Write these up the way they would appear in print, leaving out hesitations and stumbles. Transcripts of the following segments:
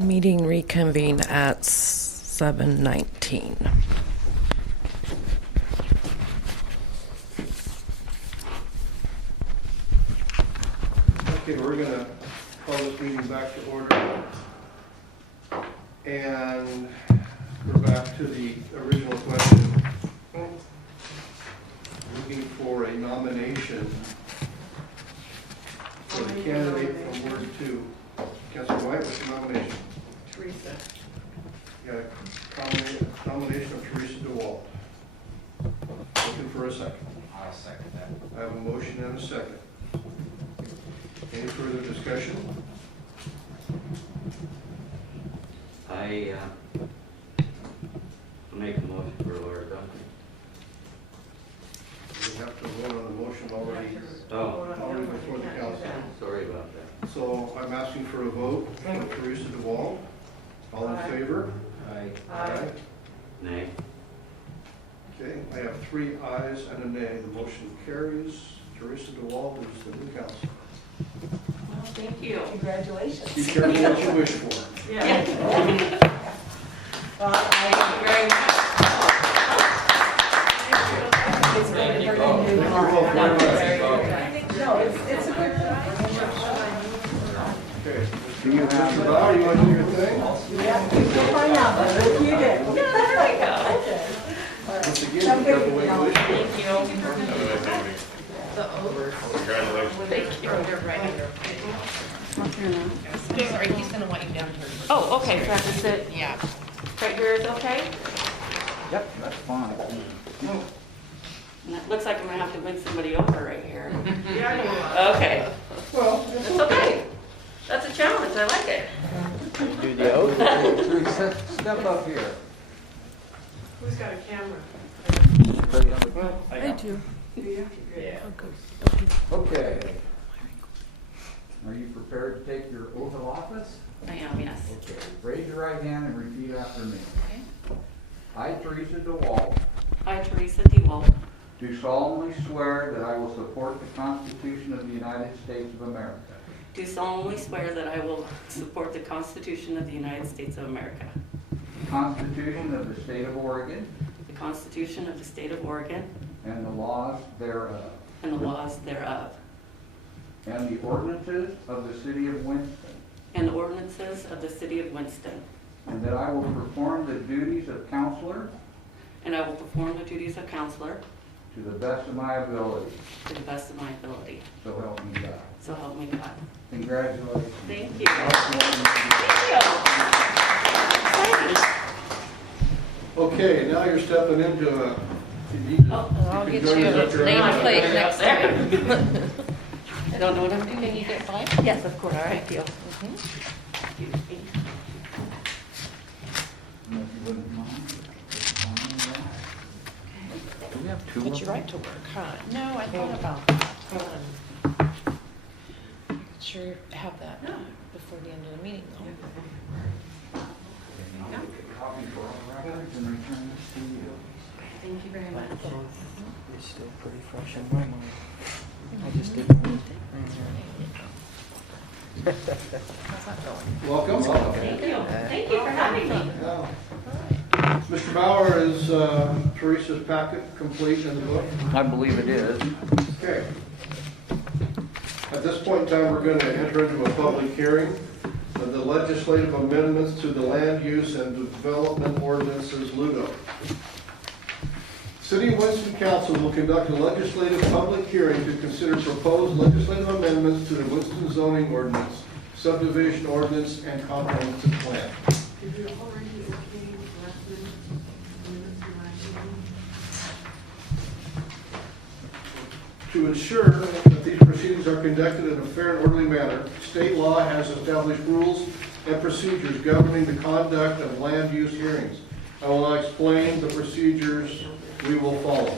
Meeting reconvene at 7:19. Okay, we're going to call this meeting back to order. And we're back to the original question. Looking for a nomination for the candidate from Ward 2. Councilor White, what's your nomination? Teresa. You got a nomination of Teresa DeWalt. Looking for a second. I'll second that. I have a motion and a second. Any further discussion? I make a motion for Laura Duncan. We have to vote on the motion already before the council. Sorry about that. So I'm asking for a vote for Teresa DeWalt. All in favor? Aye. Nay. Okay, I have 3 ayes and a nay. The motion carries. Teresa DeWalt is the new council. Well, thank you. Congratulations. Be careful what you wish for. Yeah. Well, thank you very much. It's great for the new No, it's a good Okay. Mr. Bauer, you want to do your thing? Yeah, you can find out, but you did. Yeah, there we go. Okay. Once again, be careful what you wish for. Thank you. The over. Congratulations. Thank you. Sorry, he's gonna want you down here. Oh, okay, so I have to sit Yeah. right here is okay? Yep, that's fine. And it looks like I'm gonna have to bring somebody over right here. Yeah. Okay. Well, It's okay. That's a challenge, I like it. Do the oath. Teresa, step up here. Who's got a camera? I do. Yeah. Okay. Are you prepared to take your oath of office? I am, yes. Okay. Raise your right hand and repeat after me. I, Teresa DeWalt, I, Teresa DeWalt, do solemnly swear that I will support the Constitution of the United States of America, do solemnly swear that I will support the Constitution of the United States of America, the Constitution of the State of Oregon, the Constitution of the State of Oregon, and the laws thereof, and the laws thereof, and the ordinances of the City of Winston, and the ordinances of the City of Winston, and that I will perform the duties of counselor and I will perform the duties of counselor to the best of my ability. to the best of my ability. So help me God. So help me God. Congratulations. Thank you. Thank you. okay, now you're stepping into a... you need to- I'll you get can you join us up a there. nameplate next time. I don't know what I'm doing. Can you get by? Yes, of course. Thank you. If you wouldn't mind. Do we have two But of you're them? right to work, huh? No, I thought about that. I could sure have that before the end of the meeting, though. And I'll make a copy for our records and return this to you. Thank you very much. It's still pretty fresh in my mind. I just didn't want to. How's that going? Welcome. Thank you. Thank you for having me. Yeah. Mr. Bauer, is Teresa's packet complete in the book? I believe it is. Okay. At this point in time, we're going to enter into a public hearing of the legislative amendments to the land use and development ordinances, LUDO. City of Winston Council will conduct a legislative public hearing to consider proposed legislative amendments to the Winston zoning ordinance, subdivision ordinance, and comprehensive plan. Did you already okay last minutes for last meeting? To ensure that these proceedings are conducted in a fair and orderly manner, state law has established rules and procedures governing the conduct of land use hearings. I will now explain the procedures we will follow.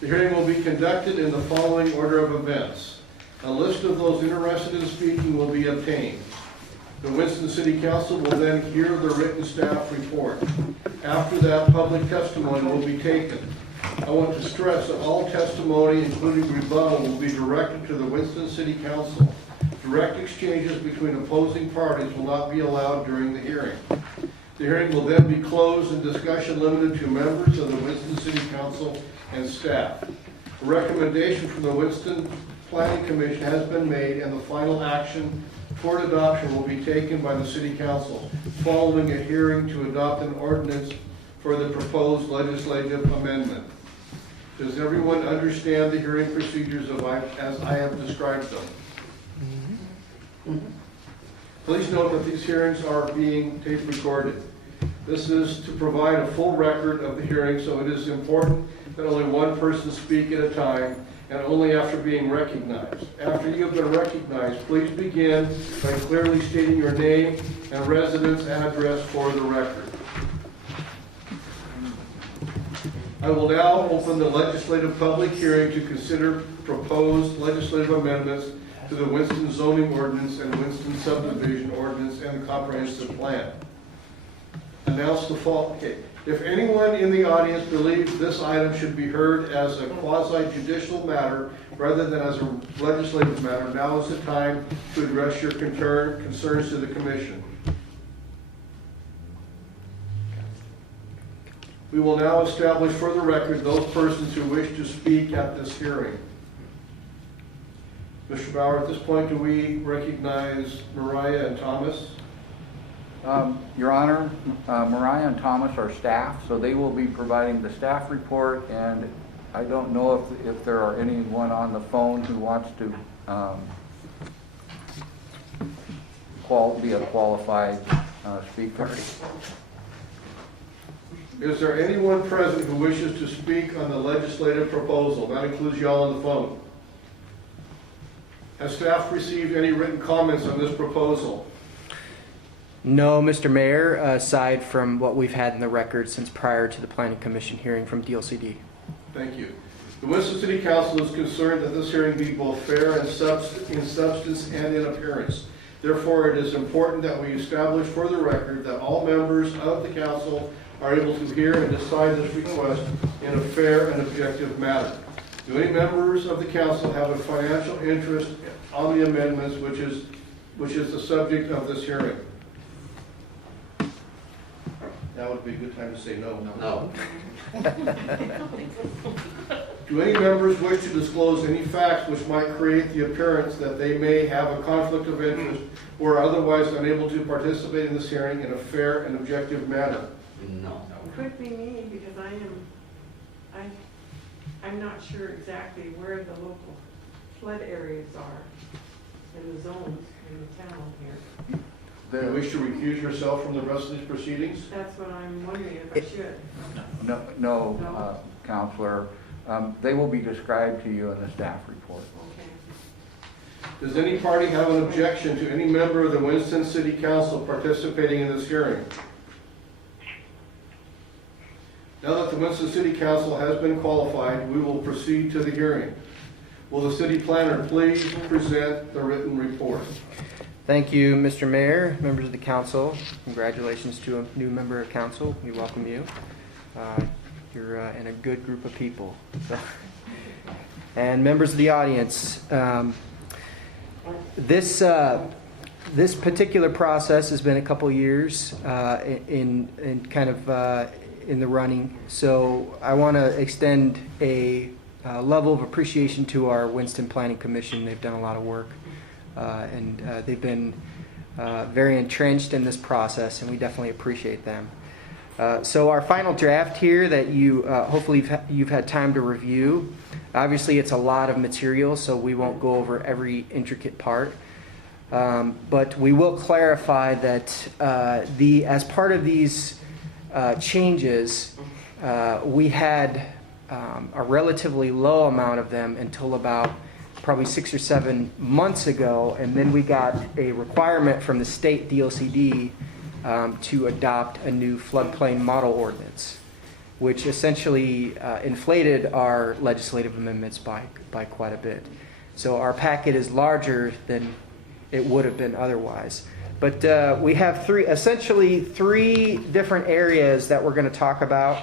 The hearing will be conducted in the following order of events. A list of those interested in speaking will be obtained. The Winston City Council will then hear the written staff report. After that, public testimony will be taken. I want to stress that all testimony, including rebuttal, will be directed to the Winston City Council. Direct exchanges between opposing parties will not be allowed during the hearing. The hearing will then be closed and discussion limited to members of the Winston City Council and staff. A recommendation from the Winston Planning Commission has been made, and the final action toward adoption will be taken by the City Council following a hearing to adopt an ordinance for the proposed legislative amendment. Does everyone understand the hearing procedures as I have described them? Please note that these hearings are being tape recorded. This is to provide a full record of the hearing, so it is important that only one person speak at a time and only after being recognized. After you have been recognized, please begin by clearly stating your name and residence address for the record. I will now open the legislative public hearing to consider proposed legislative amendments to the Winston zoning ordinance and Winston subdivision ordinance and the comprehensive plan. Announce the fall. Okay. If anyone in the audience believes this item should be heard as a quasi-judicial matter rather than as a legislative matter, now is the time to address your concerns to the commission. We will now establish for the record those persons who wish to speak at this hearing. Mr. Bauer, at this point, do we recognize Mariah and Thomas? Your Honor, Mariah and Thomas are staff, so they will be providing the staff report, and I don't know if there are anyone on the phone who wants to be a qualified speaker. Is there anyone present who wishes to speak on the legislative proposal? That includes y'all on the phone. Has staff received any written comments on this proposal? No, Mr. Mayor, aside from what we've had in the record since prior to the Planning Commission hearing from DLCD. Thank you. The Winston City Council is concerned that this hearing be both fair and in substance and in appearance. Therefore, it is important that we establish for the record that all members of the council are able to hear and decide this request in a fair and objective manner. Do any members of the council have a financial interest on the amendments, which is the subject of this hearing? That would be a good time to say no. No. Do any members wish to disclose any facts which might create the appearance that they may have a conflict of interest or are otherwise unable to participate in this hearing in a fair and objective manner? No. It could be me because I'm not sure exactly where the local flood areas are in the zones in the town here. Do you wish to recuse yourself from the rest of these proceedings? That's what I'm wondering if I should. No, Counselor. They will be described to you in the staff report. Okay. Does any party have an objection to any member of the Winston City Council participating in this hearing? Now that the Winston City Council has been qualified, we will proceed to the hearing. Will the city planner please present the written report? Thank you, Mr. Mayor, members of the council. Congratulations to a new member of council. We welcome you. You're in a good group of people. And members of the audience, this particular process has been a couple years in the running. So I want to extend a level of appreciation to our Winston Planning Commission. They've done a lot of work. And they've been very entrenched in this process, and we definitely appreciate them. So our final draft here that you hopefully you've had time to review. Obviously, it's a lot of material, so we won't go over every intricate part. But we will clarify that as part of these changes, we had a relatively low amount of them until about probably 6 or 7 months ago, and then we got a requirement from the state DLCD to adopt a new floodplain model ordinance, which essentially inflated our legislative amendments by quite a bit. So our packet is larger than it would have been otherwise. But we have essentially three different areas that we're going to talk about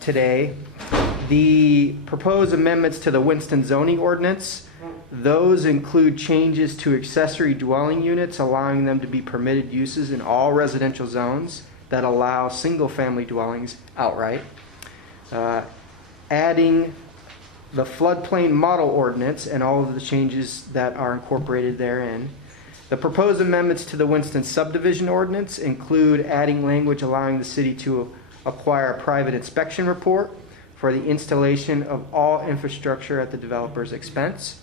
today. The proposed amendments to the Winston zoning ordinance, Those include changes to accessory dwelling units, allowing them to be permitted uses in all residential zones that allow single-family dwellings outright. Adding the floodplain model ordinance and all of the changes that are incorporated therein. The proposed amendments to the Winston subdivision ordinance include adding language allowing the city to acquire a private inspection report for the installation of all infrastructure at the developer's expense.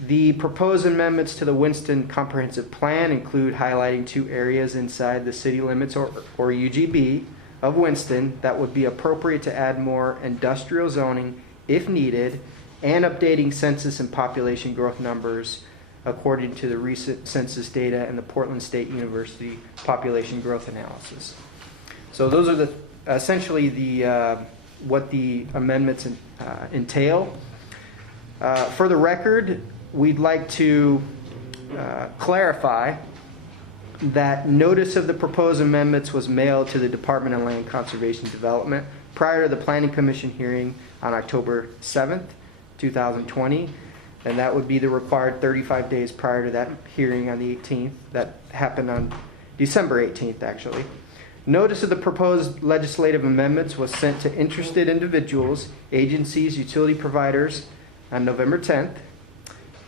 The proposed amendments to the Winston comprehensive plan include highlighting 2 areas inside the city limits or UGB of Winston that would be appropriate to add more industrial zoning if needed, and updating census and population growth numbers according to the recent census data and the Portland State University population growth analysis. So those are essentially what the amendments entail. For the record, we'd like to clarify that notice of the proposed amendments was mailed to the Department of Land Conservation Development prior to the Planning Commission hearing on October 7th, 2020, and that would be the required 35 days prior to that hearing on the 18th. That happened on December 18th, actually. Notice of the proposed legislative amendments was sent to interested individuals, agencies, utility providers on November 10th,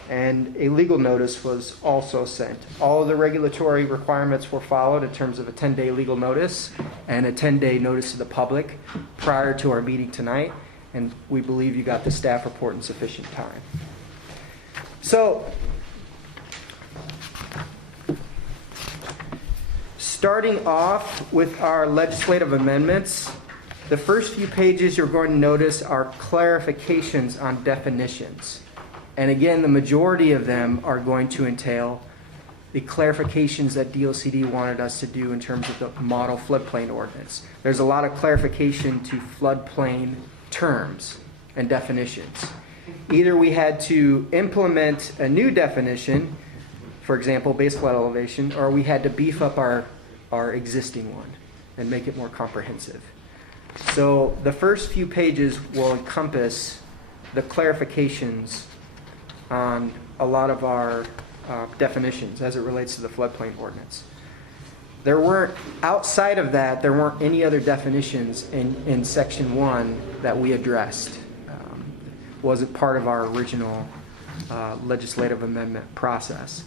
and a legal notice was also sent. All of the regulatory requirements were followed in terms of a 10-day legal notice and a 10-day notice to the public prior to our meeting tonight, and we believe you got the staff report in sufficient time. So, starting off with our legislative amendments, the first few pages you're going to notice are clarifications on definitions. And again, the majority of them are going to entail the clarifications that DOCD wanted us to do in terms of the model floodplain ordinance. There's a lot of clarification to floodplain terms and definitions. Either we had to implement a new definition, for example, base flood elevation, or we had to beef up our existing one and make it more comprehensive. So the first few pages will encompass the clarifications on a lot of our definitions as it relates to the floodplain ordinance. Outside of that, there weren't any other definitions in section 1 that we addressed. Wasn't part of our original legislative amendment process.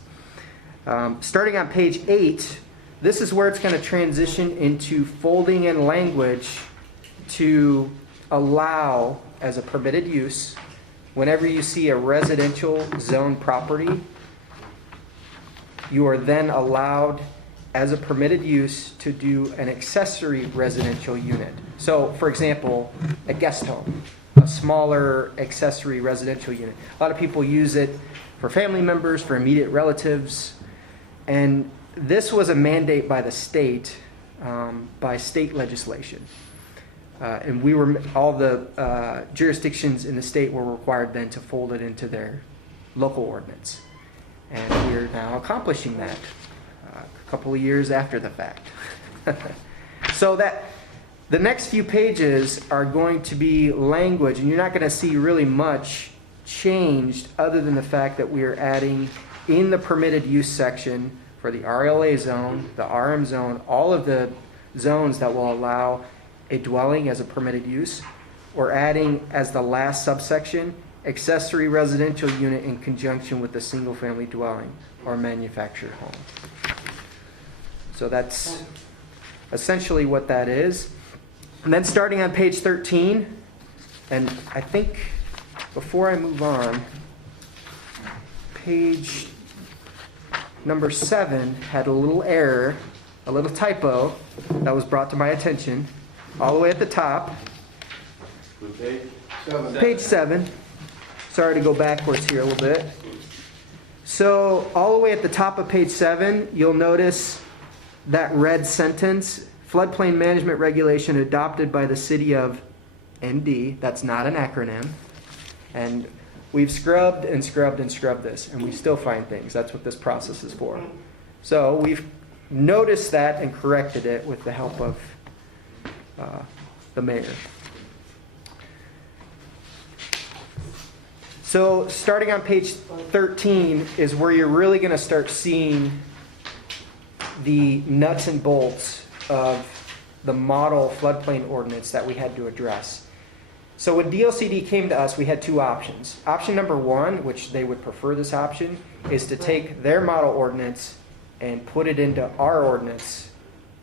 Starting on page 8, this is where it's going to transition into folding in language to allow as a permitted use. Whenever you see a residential zone property, you are then allowed as a permitted use to do an accessory residential unit. So, for example, a guest home, a smaller accessory residential unit. A lot of people use it for family members, for immediate relatives, and this was a mandate by the state, by state legislation. And all the jurisdictions in the state were required then to fold it into their local ordinance. And we're now accomplishing that a couple of years after the fact. So that the next few pages are going to be language, and you're not going to see really much changed other than the fact that we are adding in the permitted use section for the RLA zone, the RM zone, all of the zones that will allow a dwelling as a permitted use. We're adding as the last subsection, accessory residential unit in conjunction with a single family dwelling or manufactured home. So that's essentially what that is. And then starting on page 13, and I think before I move on, page number 7 had a little error, a little typo that was brought to my attention. All the way at the top. Page 7. Sorry to go backwards here a little bit. So all the way at the top of page 7, you'll notice that red sentence, floodplain management regulation adopted by the city of MD. That's not an acronym. And we've scrubbed and scrubbed and scrubbed this, and we still find things. That's what this process is for. So we've noticed that and corrected it with the help of the mayor. So starting on page 13 is where you're really going to start seeing the nuts and bolts of the model floodplain ordinance that we had to address. So when DLCD came to us, we had two options. Option number one, which they would prefer this option, is to take their model ordinance and put it into our ordinance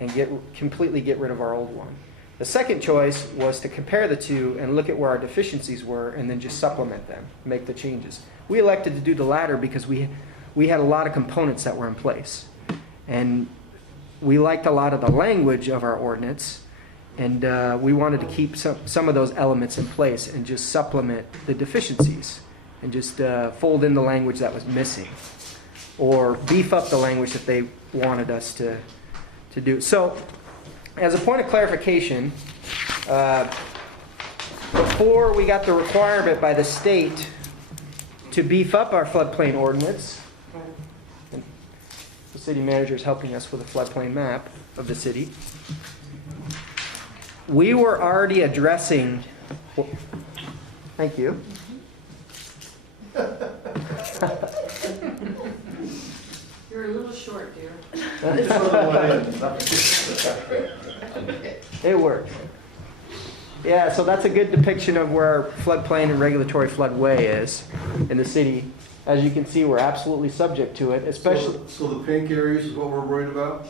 and completely get rid of our old one. The second choice was to compare the two and look at where our deficiencies were and then just supplement them, make the changes. We elected to do the latter because we had a lot of components that were in place. And we liked a lot of the language of our ordinance, and we wanted to keep some of those elements in place and just supplement the deficiencies and just fold in the language that was missing or beef up the language that they wanted us to do. So, as a point of clarification, before we got the requirement by the state to beef up our floodplain ordinance, and the city manager is helping us with a floodplain map of the city, we were already addressing. Thank you. You're a little short, dear. It works. Yeah, so that's a good depiction of where our floodplain and regulatory floodway is in the city. As you can see, we're absolutely subject to it, especially. So the pink areas is what we're worried about?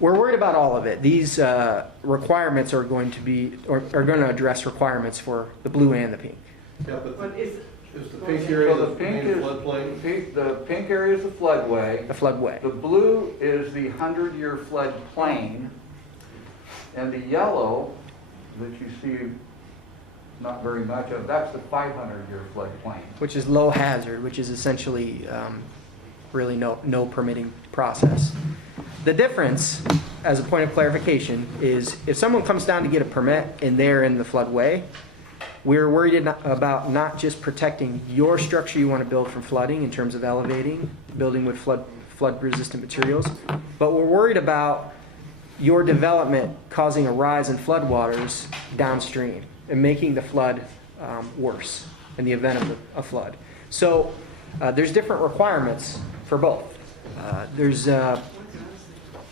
We're worried about all of it. These requirements are going to address requirements for the blue and the pink. Yeah, but But is, is the pink area So the the pink main is, floodplain? the pink area is the floodway. The floodway. The blue is the 100-year floodplain. And the yellow that you see not very much of, that's the 500-year floodplain. Which is low hazard, which is essentially really no permitting process. The difference, as a point of clarification, is if someone comes down to get a permit and they're in the floodway, we're worried about not just protecting your structure you want to build from flooding in terms of elevating, building with flood-resistant materials, but we're worried about your development causing a rise in floodwaters downstream and making the flood worse in the event of a flood. So there's different requirements for both. There's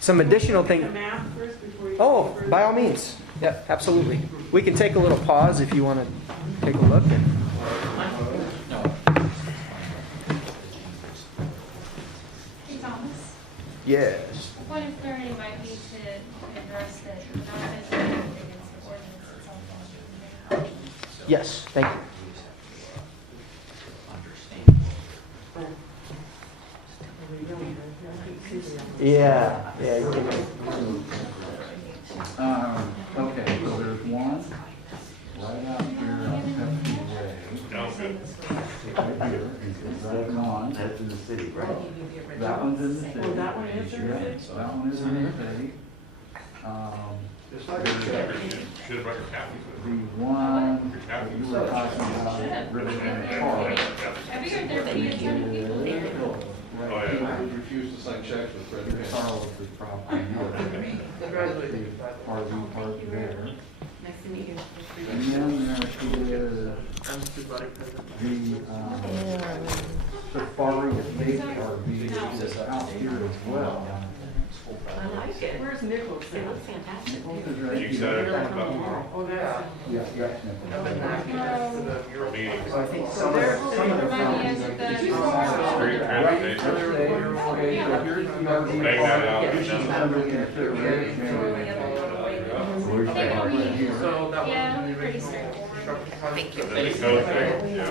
some additional the things. map first before you? Oh, go further? by all means. Yeah, absolutely. We can take a little pause if you want to take a look. Hey, Thomas, Yes. a point of clarity might be to address that you're not measuring against the ordinance itself. Yes, thank you. Yeah, you can. Okay, so there's one right out here on Pepsi Way. Right here, it's right on. That's in the city, right? That one's in the city. Oh, that one is in the Yeah, city? that one is in the city. Should have brought your copy. The one that you were talking about, River Park. I figured there'd be a ton of people there. Oh, yeah. I refuse to sign checks with Fred Payne. Charles' property. RV park there. Nice to meet you. And then there is the Safari Estate RV is out here as well. I like it. Where's Nichols? It looks fantastic. Nichols is too. right You here. said it about tomorrow. Oh, that's. Yeah, that's Nichols. For meetings. So I think So there, some of the Remind me, is it counties- the- Street Right, transportation. so here's the RV Make that out, park. and This is then- under consideration. I don't mean, So yeah, pretty straightforward. Thank you. And then the code thing, yeah.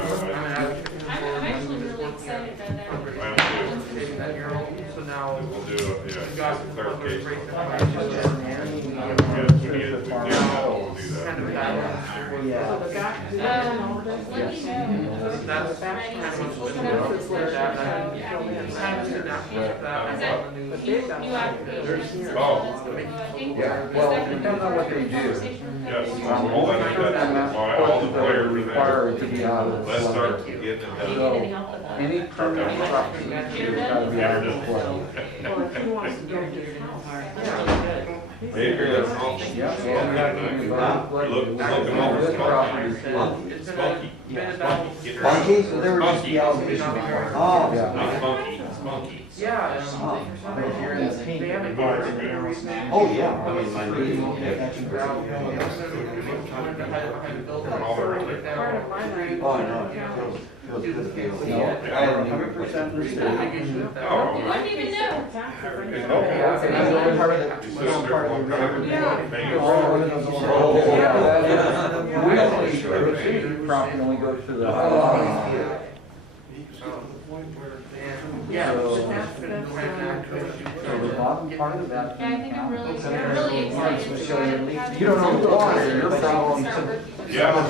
I'm actually really excited about that. So now. We'll do, some clarification. Yeah. We'll do that. So the guy, did Yeah. that and all that? Let me know. That's Ready? kind of what's Open been up going this on. session, That so haven't after seen you- that yet, that Is was that on the news. new applications? Oh. I think. Yeah, well, it depends on what they do. Yes, All all that, that's why all the players are required there. to be out of the Let's flood. start getting it Do you done. need any help with that? Any permanent structure has got to be out of the flood. Well, if he wants to build his house, Hey, here, that's all. Yeah, well, we have to be above the flood. Look, This look, property is It's been Spunky. been about. Spunky, so there would just be elevation required. Oh. Not spunky, spunky. Yeah, and for some reason, they haven't given us any reason. Oh, yeah. I mean, my reason, I had to build it. All around it. part of my land. Oh, no. I 100% understand. Oh. You wouldn't even know. Taxes, Okay, I no. know. Okay, that's the only part of the- Your sister, what kind of thing? Oh, yeah, that is. We only, the city property only goes to the. Yeah. So So the bottom part of that. Yeah, I think I'm really excited to have You don't know the water, you're following start to working with Yeah. them.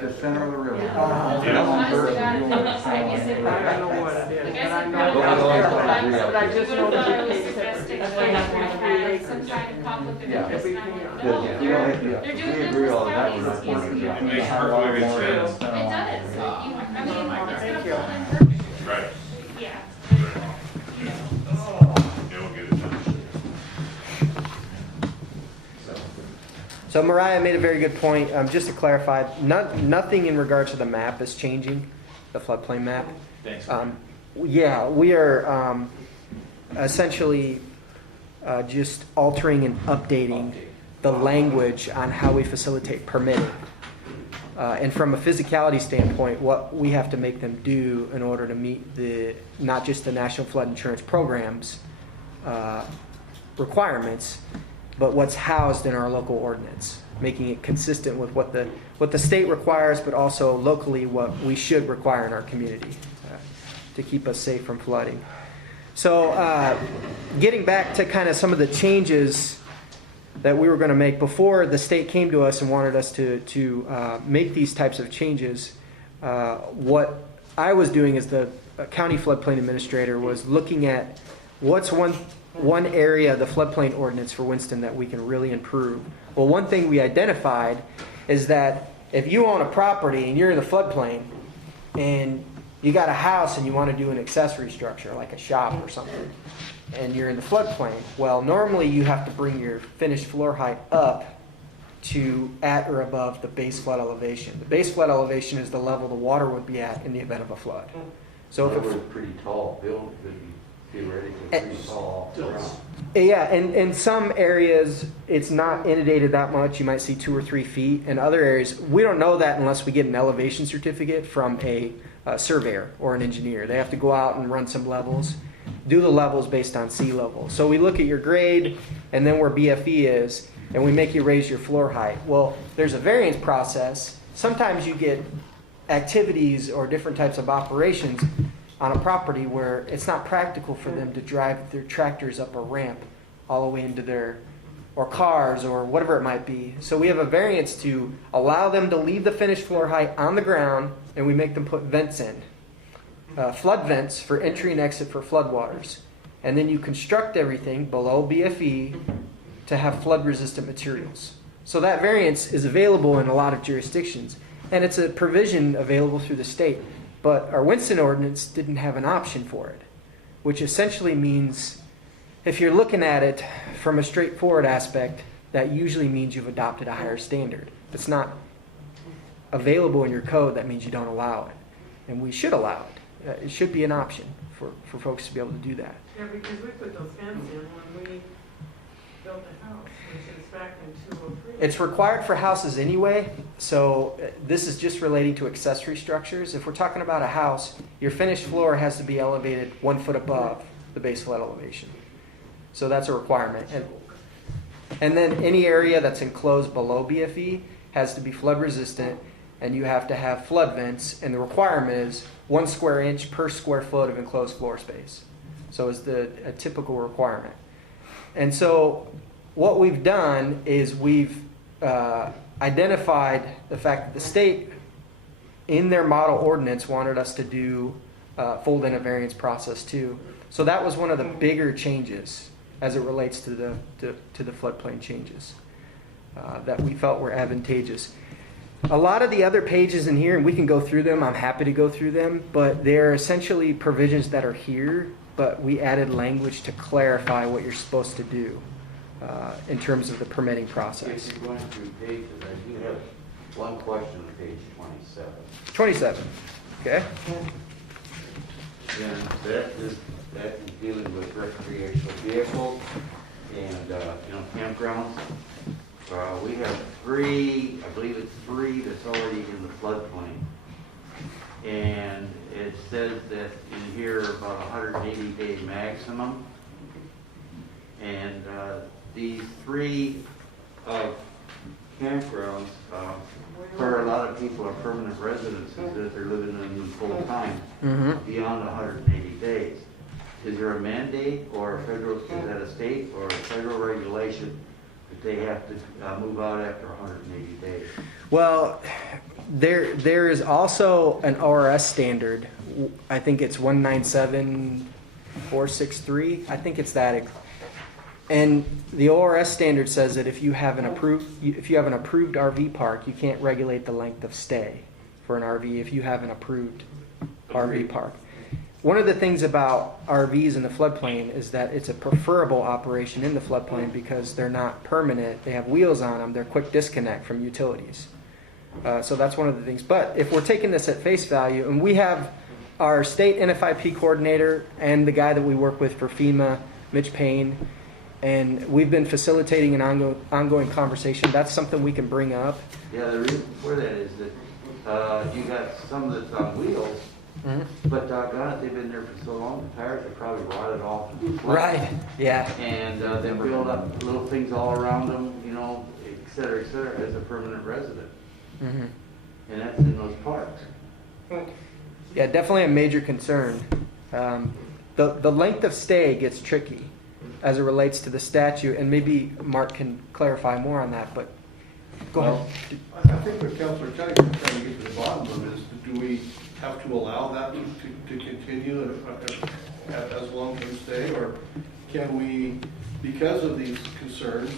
the center of the river. Yeah. Honestly, I don't know what it is, Like but I I said, know no, it's there, but but I just know I that was it suggesting takes. that we would have some kind of conflict of Yeah. interest. And Yeah. I'm like, no, they're doing business with counties, it's easy. It makes perfect sense. It does. I mean, it's gonna Thank fall you. in perfect. Right. Yeah. Yeah, we'll get it done. So Mariah made a very good point. Just to clarify, nothing in regards to the map is changing, the floodplain map. Thanks. Yeah, we are essentially just altering and updating the language on how we facilitate permitting. And from a physicality standpoint, what we have to make them do in order to meet not just the National Flood Insurance Program's requirements, but what's housed in our local ordinance, making it consistent with what the state requires, but also locally what we should require in our community to keep us safe from flooding. So getting back to kind of some of the changes that we were going to make before the state came to us and wanted us to make these types of changes, what I was doing as the county floodplain administrator was looking at what's one area of the floodplain ordinance for Winston that we can really improve. Well, one thing we identified is that if you own a property and you're in the floodplain and you got a house and you want to do an accessory structure like a shop or something, and you're in the floodplain, well, normally you have to bring your finished floor height up to at or above the base flood elevation. The base flood elevation is the level the water would be at in the event of a flood. So if It was pretty tall, Bill, theoretically pretty tall. yeah, and in some areas it's not inundated that much. You might see 2 or 3 feet. In other areas, we don't know that unless we get an elevation certificate from a surveyor or an engineer. They have to go out and run some levels, do the levels based on sea level. So we look at your grade and then where BFE is, and we make you raise your floor height. Well, there's a variance process. Sometimes you get activities or different types of operations on a property where it's not practical for them to drive their tractors up a ramp all the way into or cars or whatever it might be. So we have a variance to allow them to leave the finished floor height on the ground, and we make them put vents in. Flood vents for entry and exit for floodwaters. And then you construct everything below BFE to have flood-resistant materials. So that variance is available in a lot of jurisdictions, and it's a provision available through the state. But our Winston ordinance didn't have an option for it, which essentially means if you're looking at it from a straightforward aspect, that usually means you've adopted a higher standard. If it's not available in your code, that means you don't allow it. And we should allow it. It should be an option for folks to be able to do that. Yeah, because we put those fences in when we built the house, which is back in 203. It's required for houses anyway, so this is just relating to accessory structures. If we're talking about a house, your finished floor has to be elevated 1 foot above the base flood elevation. So that's a requirement. And then any area that's enclosed below BFE has to be flood resistant, and you have to have flood vents, and the requirement is 1 square inch per square foot of enclosed floor space. So it's a typical requirement. And so what we've done is we've identified the fact that the state, in their model ordinance, wanted us to do fold in a variance process too. So that was one of the bigger changes as it relates to the floodplain changes that we felt were advantageous. A lot of the other pages in here, and we can go through them, I'm happy to go through them, but they're essentially provisions that are here, but we added language to clarify what you're supposed to do in terms of the permitting process. If you're going through pages, I do have one question on page 27. 27, okay? And that is dealing with recreational vehicles and, campgrounds. We have three, I believe it's three that's already in the floodplain. And it says that in here about 180-day maximum. And these three campgrounds, for a lot of people are permanent residences that they're living in them full time beyond 180 days. Is there a mandate or a federal, is that a state or a federal regulation that they have to move out after 180 days? Well, there is also an ORS standard. I think it's 197463. I think it's that. And the ORS standard says that if you have an approved RV park, you can't regulate the length of stay for an RV if you have an approved RV park. One of the things about RVs in the floodplain is that it's a preferable operation in the floodplain because they're not permanent. They have wheels on them. They're quick disconnect from utilities. So that's one of the things. But if we're taking this at face value, and we have our state NFIP coordinator and the guy that we work with for FEMA, Mitch Payne, and we've been facilitating an ongoing conversation. That's something we can bring up. Yeah, the reason for that is that you got some that's on wheels, but doggone it, they've been there for so long, the tires are probably rotted off. Right, yeah. And they build up little things all around them, et cetera, as a permanent resident. And that's in those parks. Yeah, definitely a major concern. The length of stay gets tricky as it relates to the statute, and maybe Mark can clarify more on that, but go ahead. I think what Councilor Kelly was trying to get to the bottom of is, do we have to allow that to continue as long-term stay, or can we, because of these concerns,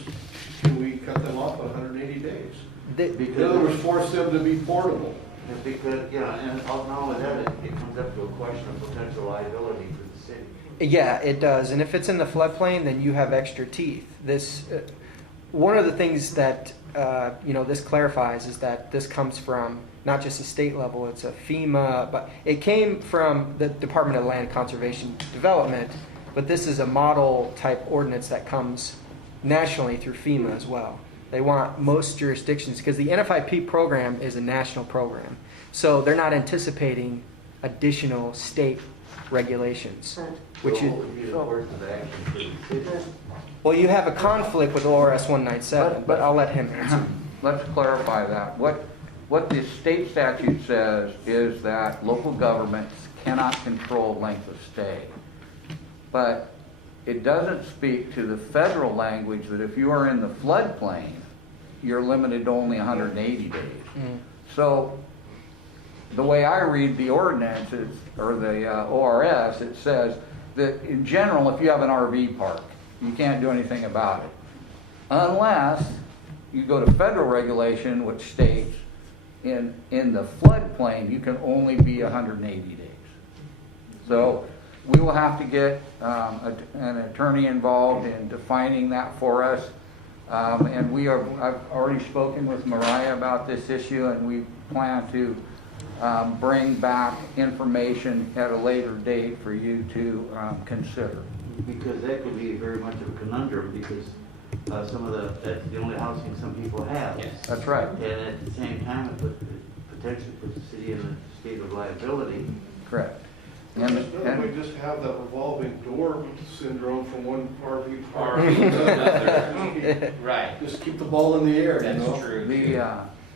can we cut them off 180 days? In other words, force them to be portable. Because, and not only that, it comes up to a question of potential liability for the city. Yeah, it does. And if it's in the floodplain, then you have extra teeth. This, one of the things that this clarifies is that this comes from not just a state level; it's a FEMA, but it came from the Department of Land Conservation Development. But this is a model type ordinance that comes nationally through FEMA as well. They want most jurisdictions, because the NFIP program is a national program, so they're not anticipating additional state regulations. Which so what would be the course of action for the city? Well, you have a conflict with ORS 197, but I'll let him answer. Let's clarify that. What the state statute says is that local governments cannot control length of stay. But it doesn't speak to the federal language that if you are in the floodplain, you're limited to only 180 days. So the way I read the ordinance or the ORS, it says that in general, if you have an RV park, you can't do anything about it. Unless you go to federal regulation, which states in the floodplain, you can only be 180 days. So we will have to get an attorney involved in defining that for us. And I've already spoken with Mariah about this issue, and we plan to bring back information at a later date for you to consider. Because that could be very much of a conundrum, because that's the only housing some people have. Yes. That's right. And at the same time, it potentially puts the city in a state of liability. Correct. We just have that revolving door syndrome from one RV park. Right. Just keep the ball in the air. That's true.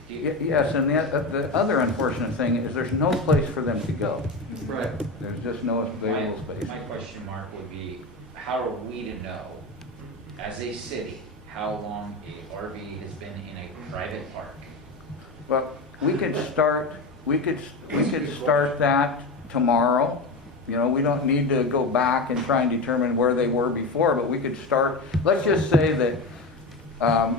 Yes, and the other unfortunate thing is there's no place for them to go. Right. There's just no available space. My question mark would be, how are we to know, as a city, how long a RV has been in a private park? Well, we could start that tomorrow. We don't need to go back and try and determine where they were before, but we could start. Let's just say that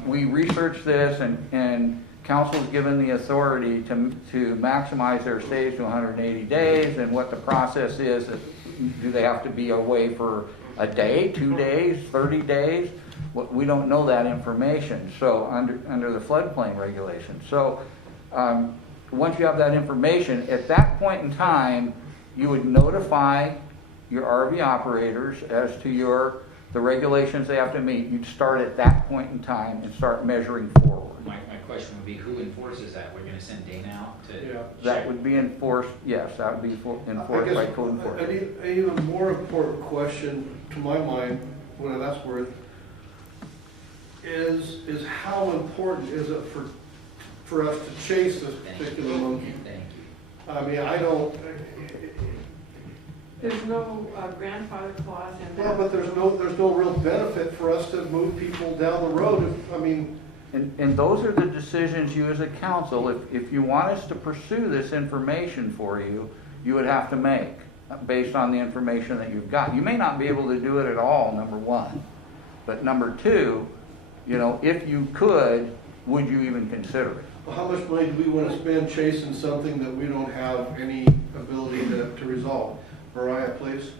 we research this and council's given the authority to maximize their stays to 180 days, and what the process is. Do they have to be away for a day, 2 days, 30 days? We don't know that information, so under the floodplain regulations. So once you have that information, at that point in time, you would notify your RV operators as to the regulations they have to meet. You'd start at that point in time and start measuring forward. My question would be, who enforces that? We're gonna send Dana out to Yeah. That check? would be enforced, yes, that would be enforced by code enforcement. An even more important question to my mind, whatever that's worth, is how important is it for us to chase this particular monkey? Thank you. I mean, I don't, There's no grandfather clause in yeah, that. but there's no real benefit for us to move people down the road. I mean, And those are the decisions you as a council, if you want us to pursue this information for you, you would have to make, based on the information that you've got. You may not be able to do it at all, number one. But number two, if you could, would you even consider it? how much money do we want to spend chasing something that we don't have any ability to resolve? Mariah, please.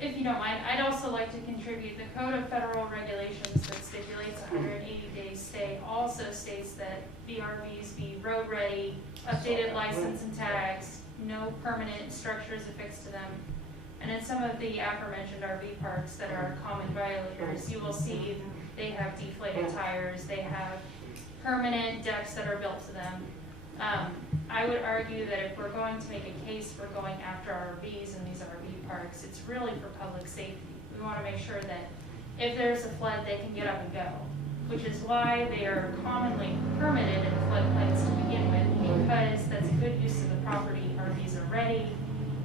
If you don't mind, I'd also like to contribute, the Code of Federal Regulations that stipulates 180 days stay also states that the RVs be road ready, updated license and tags, no permanent structures affixed to them. And in some of the aforementioned RV parks that are common violators, you will see they have deflated tires, they have permanent decks that are built to them. I would argue that if we're going to make a case for going after RVs in these RV parks, it's really for public safety. We want to make sure that if there's a flood, they can get up and go, which is why they are commonly permitted in floodplains to begin with, because that's a good use of the property. RVs are ready.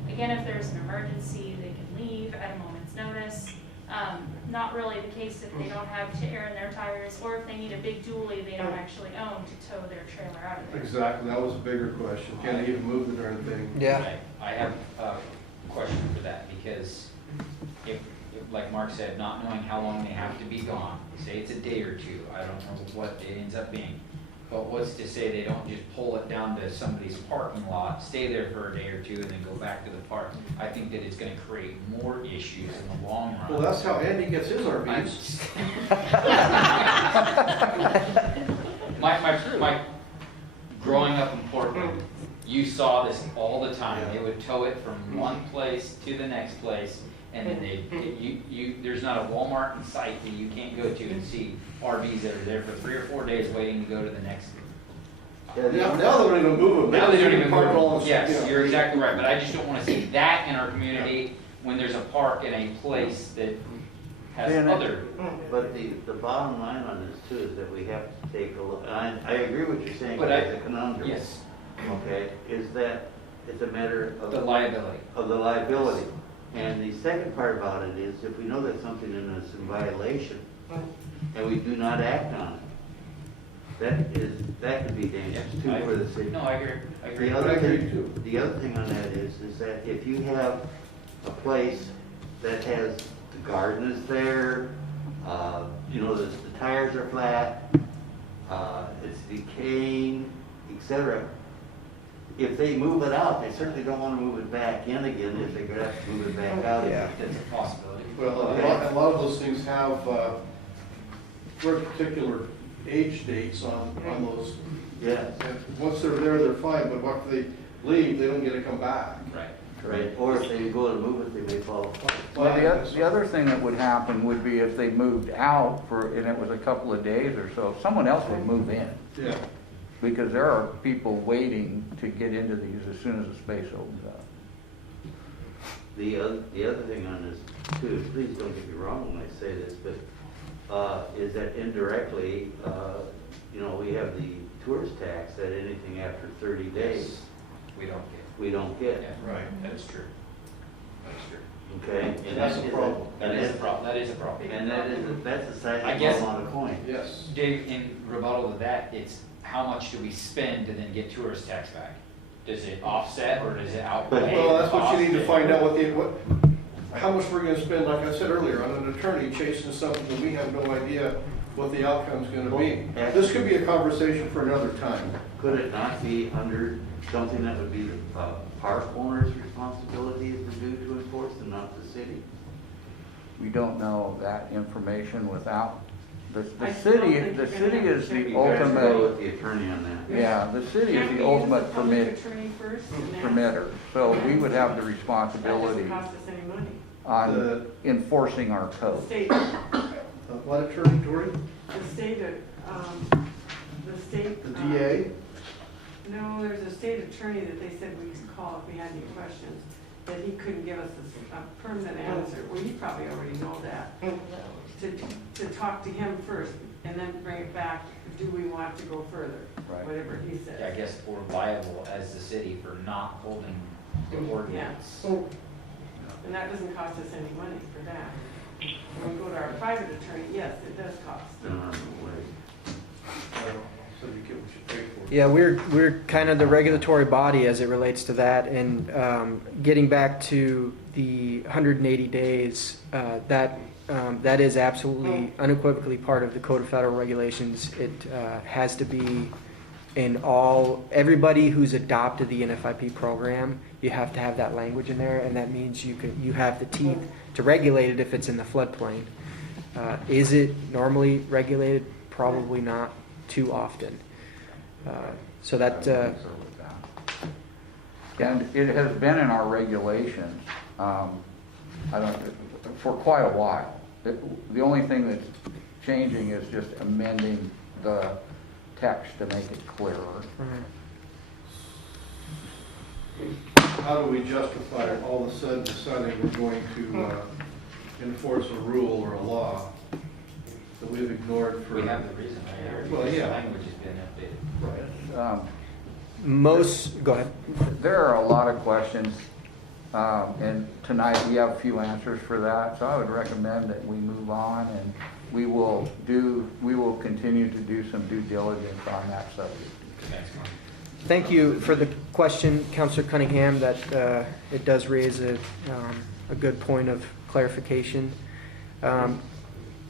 Again, if there's an emergency, they can leave at a moment's notice. Not really the case if they don't have to air in their tires, or if they need a big dually they don't actually own to tow their trailer out of there. Exactly, that was a bigger question. Can they even move it or anything? Yeah. I have a question for that, because if, like Mark said, not knowing how long they have to be gone, say it's a day or two, I don't know what it ends up being. But what's to say they don't just pull it down to somebody's parking lot, stay there for a day or two, and then go back to the park? I think that it's gonna create more issues in the long run. Well, that's how Andy gets his RVs. My, growing up in Portland, you saw this all the time. They would tow it from one place to the next place, and then there's not a Walmart in sight that you can't go to and see RVs that are there for 3 or 4 days waiting to go to the next. Now they don't even move them. Now they don't even park move. all. Yes, you're exactly right, but I just don't wanna see that in our community when there's a park in a place that has other. But the bottom line on this too is that we have to take a look, and I agree with what you're saying, But it's a conundrum. Yes, Okay, is that it's a matter of the liability. of the liability. And the second part about it is, if we know that something is in violation, and we do not act on it, that could be dangerous too for the city. No, I agree. The other thing, the other thing on that is that if you have a place that has, the garden is there, the tires are flat, it's decaying, etc. If they move it out, they certainly don't want to move it back in again if they're gonna have to move it back out again. That's a possibility. Well, a lot of those things have very particular age dates on those. Yes, And once they're there, they're fine, but after they leave, they don't get to come back. Right. right, or if they go to move it, they may fall apart. Well, the other thing that would happen would be if they moved out and it was a couple of days or so, someone else would move in. Yeah. Because there are people waiting to get into these as soon as the space opens up. The other thing on this too, please don't get me wrong when I say this, but is that indirectly, we have the tourist tax that anything after 30 days, We don't get. we don't get. Yeah, right, that is true. That's true. Okay? And that's a problem. That is a problem, that is a problem. And that's the side I of guess- the on the coin. Yes. Dave, in rebuttal to that, it's how much do we spend to then get tourist tax back? Does it offset or does it outweigh? Well, that's what you need to find out how much we're gonna spend, like I said earlier, on an attorney chasing something that we have no idea what the outcome's gonna be. This could be a conversation for another time. Could it not be under something that would be the park owner's responsibility is to do to enforce and not the city? We don't know that information without, the I city, still think the you're city gonna have is to the check You guys go ultimate, with the attorney on that. yeah, the city is Can't we the use ultimate the public permit, attorney first and then- permitter. So we would have the That responsibility doesn't cost us any money. on enforcing our The code. state, What attorney, Dory? the state, the state. The DA? No, there's a state attorney that they said we could call if we had any questions, that he couldn't give us a permanent answer. Well, you probably already know that. To talk to him first and then bring it back, do we want to go further? Right. Whatever he I says. guess we're liable as the city for not holding the ordinance. And that doesn't cost us any money for that. When we go to our private attorney, yes, it does cost. No way. So you get what you pay for. Yeah, we're kind of the regulatory body as it relates to that, and getting back to the 180 days, that is absolutely unequivocally part of the Code of Federal Regulations. It has to be in everybody who's adopted the NFIP program. You have to have that language in there, and that means you have the teeth to regulate it if it's in the floodplain. Is it normally regulated? Probably not too often. So that, And it has been in our regulations, for quite a while. The only thing that's changing is just amending the text to make it clearer. How do we justify all of a sudden deciding we're going to enforce a rule or a law that we've ignored for? We have the reason, right? Well, yeah. The language has been updated. go ahead. There are a lot of questions, and tonight we have a few answers for that, so I would recommend that we move on, and we will continue to do some due diligence on that subject. Thanks, Mark. Thank you for the question, Councilor Cunningham. That it does raise a good point of clarification. Kind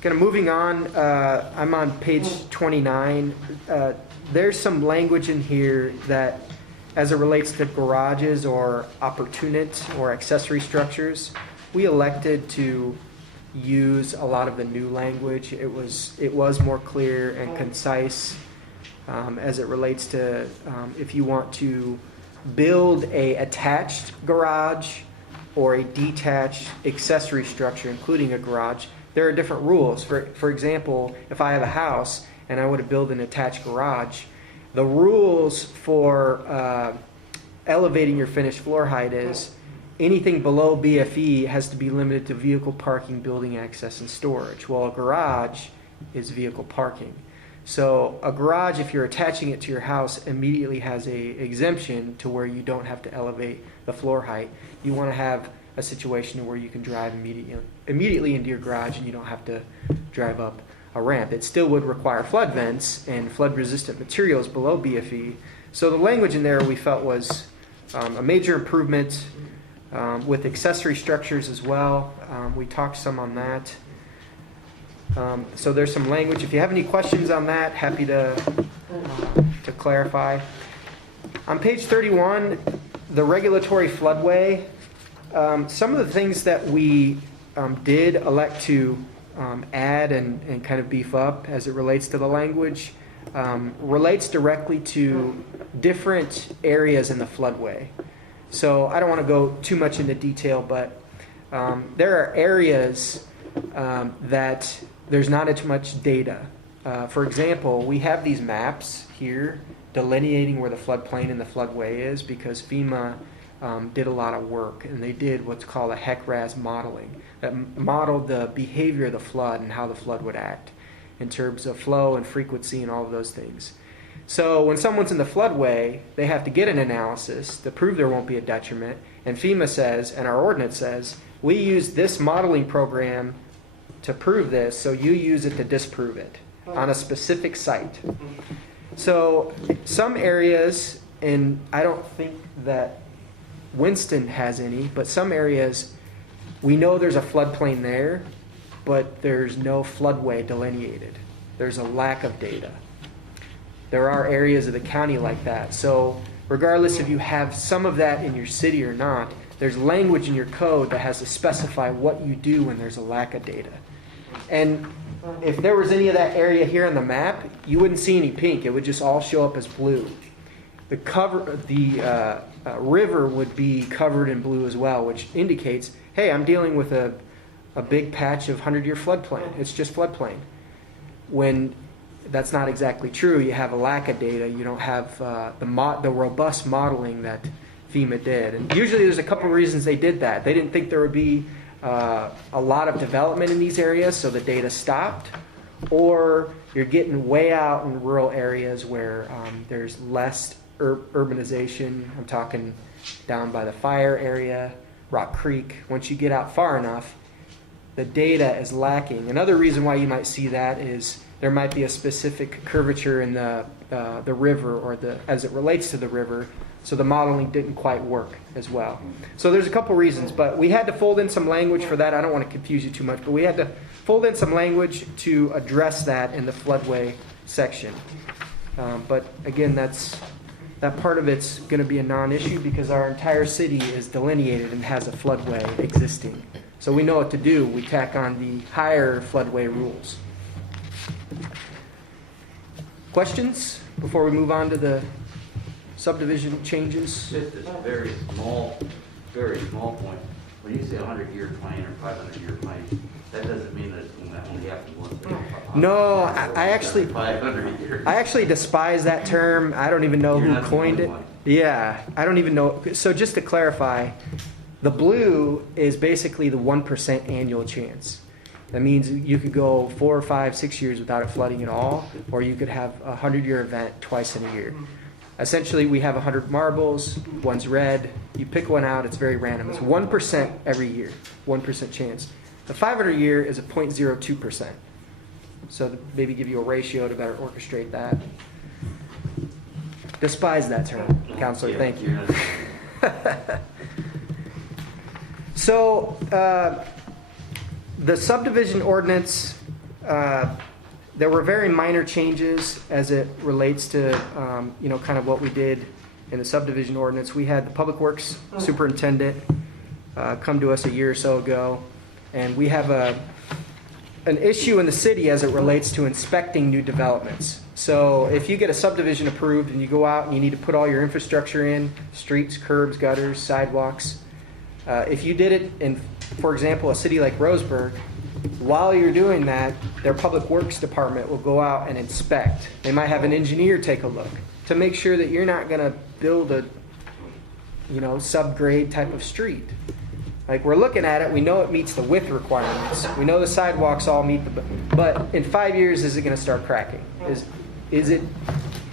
of moving on, I'm on page 29. There's some language in here that, as it relates to garages or opportunity or accessory structures, we elected to use a lot of the new language. It was more clear and concise. As it relates to if you want to build a attached garage or a detached accessory structure, including a garage, there are different rules. For example, if I have a house and I want to build an attached garage, the rules for elevating your finished floor height is anything below BFE has to be limited to vehicle parking, building access, and storage. Well, a garage is vehicle parking. So a garage, if you're attaching it to your house, immediately has a exemption to where you don't have to elevate the floor height. You want to have a situation where you can drive immediately into your garage and you don't have to drive up a ramp. It still would require flood vents and flood-resistant materials below BFE. So the language in there we felt was a major improvement with accessory structures as well. We talked some on that. So there's some language. If you have any questions on that, happy to clarify. On page 31, the regulatory floodway, some of the things that we did elect to add and kind of beef up as it relates to the language relates directly to different areas in the floodway. So I don't want to go too much into detail, but there are areas that there's not as much data. For example, we have these maps here delineating where the floodplain and the floodway is because FEMA did a lot of work, and they did what's called a HEC-RAS modeling that modeled the behavior of the flood and how the flood would act in terms of flow and frequency and all of those things. So when someone's in the floodway, they have to get an analysis to prove there won't be a detriment, and FEMA says, and our ordinance says, we use this modeling program to prove this, so you use it to disprove it on a specific site. So some areas, and I don't think that Winston has any, but some areas, We know there's a floodplain there, but there's no floodway delineated. There's a lack of data. There are areas of the county like that. So regardless if you have some of that in your city or not, there's language in your code that has to specify what you do when there's a lack of data. And if there was any of that area here on the map, you wouldn't see any pink. It would just all show up as blue. The river would be covered in blue as well, which indicates, hey, I'm dealing with a big patch of 100-year floodplain. It's just floodplain. When that's not exactly true, you have a lack of data. You don't have the robust modeling that FEMA did. And usually there's a couple reasons they did that. They didn't think there would be a lot of development in these areas, so the data stopped. Or you're getting way out in rural areas where there's less urbanization. I'm talking down by the fire area, Rock Creek. Once you get out far enough, the data is lacking. Another reason why you might see that is there might be a specific curvature in the river, or as it relates to the river, so the modeling didn't quite work as well. So there's a couple reasons, but we had to fold in some language for that. I don't want to confuse you too much, but we had to fold in some language to address that in the floodway section. But again, that part of it's going to be a non-issue because our entire city is delineated and has a floodway existing. So we know what to do. We tack on the higher floodway rules. Questions before we move on to the subdivision changes? Just this very small point. When you say 100-year plain or 500-year plain, that doesn't mean that it's going to only happen once. No, I actually 500 years. I actually despise that term. I don't even know You're who not the coined only it. one. Yeah, I don't even know. So just to clarify, the blue is basically the 1% annual chance. That means you could go 4 or 5, 6 years without it flooding at all, or you could have a 100-year event twice in a year. Essentially, we have 100 marbles, one's red. You pick one out, it's very random. It's 1% every year, 1% chance. The 500-year is a 0.02%. So to maybe give you a ratio to better orchestrate that. Despise that term, Counselor, thank you. So, the subdivision ordinance, there were very minor changes as it relates to, kind of what we did in the subdivision ordinance. We had the Public Works Superintendent come to us a year or so ago, and we have an issue in the city as it relates to inspecting new developments. So if you get a subdivision approved and you go out and you need to put all your infrastructure in, streets, curbs, gutters, sidewalks, if you did it in, for example, a city like Roseburg, while you're doing that, their public works department will go out and inspect. They might have an engineer take a look to make sure that you're not going to build a, subgrade type of street. Like, we're looking at it, we know it meets the width requirements. We know the sidewalks all meet but in 5 years, is it going to start cracking? Is it?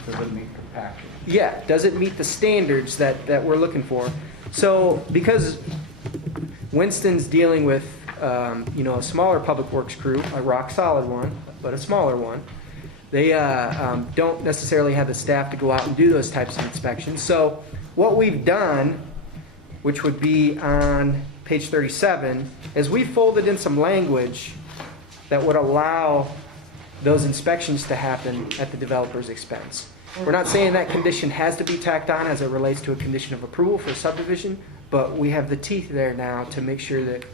Does it meet compaction? Yeah, does it meet the standards that we're looking for? So, because Winston's dealing with, a smaller public works crew, a rock solid one, but a smaller one, they don't necessarily have the staff to go out and do those types of inspections. So, what we've done, which would be on page 37, is we folded in some language that would allow those inspections to happen at the developer's expense. We're not saying that condition has to be tacked on as it relates to a condition of approval for subdivision, but we have the teeth there now to make sure that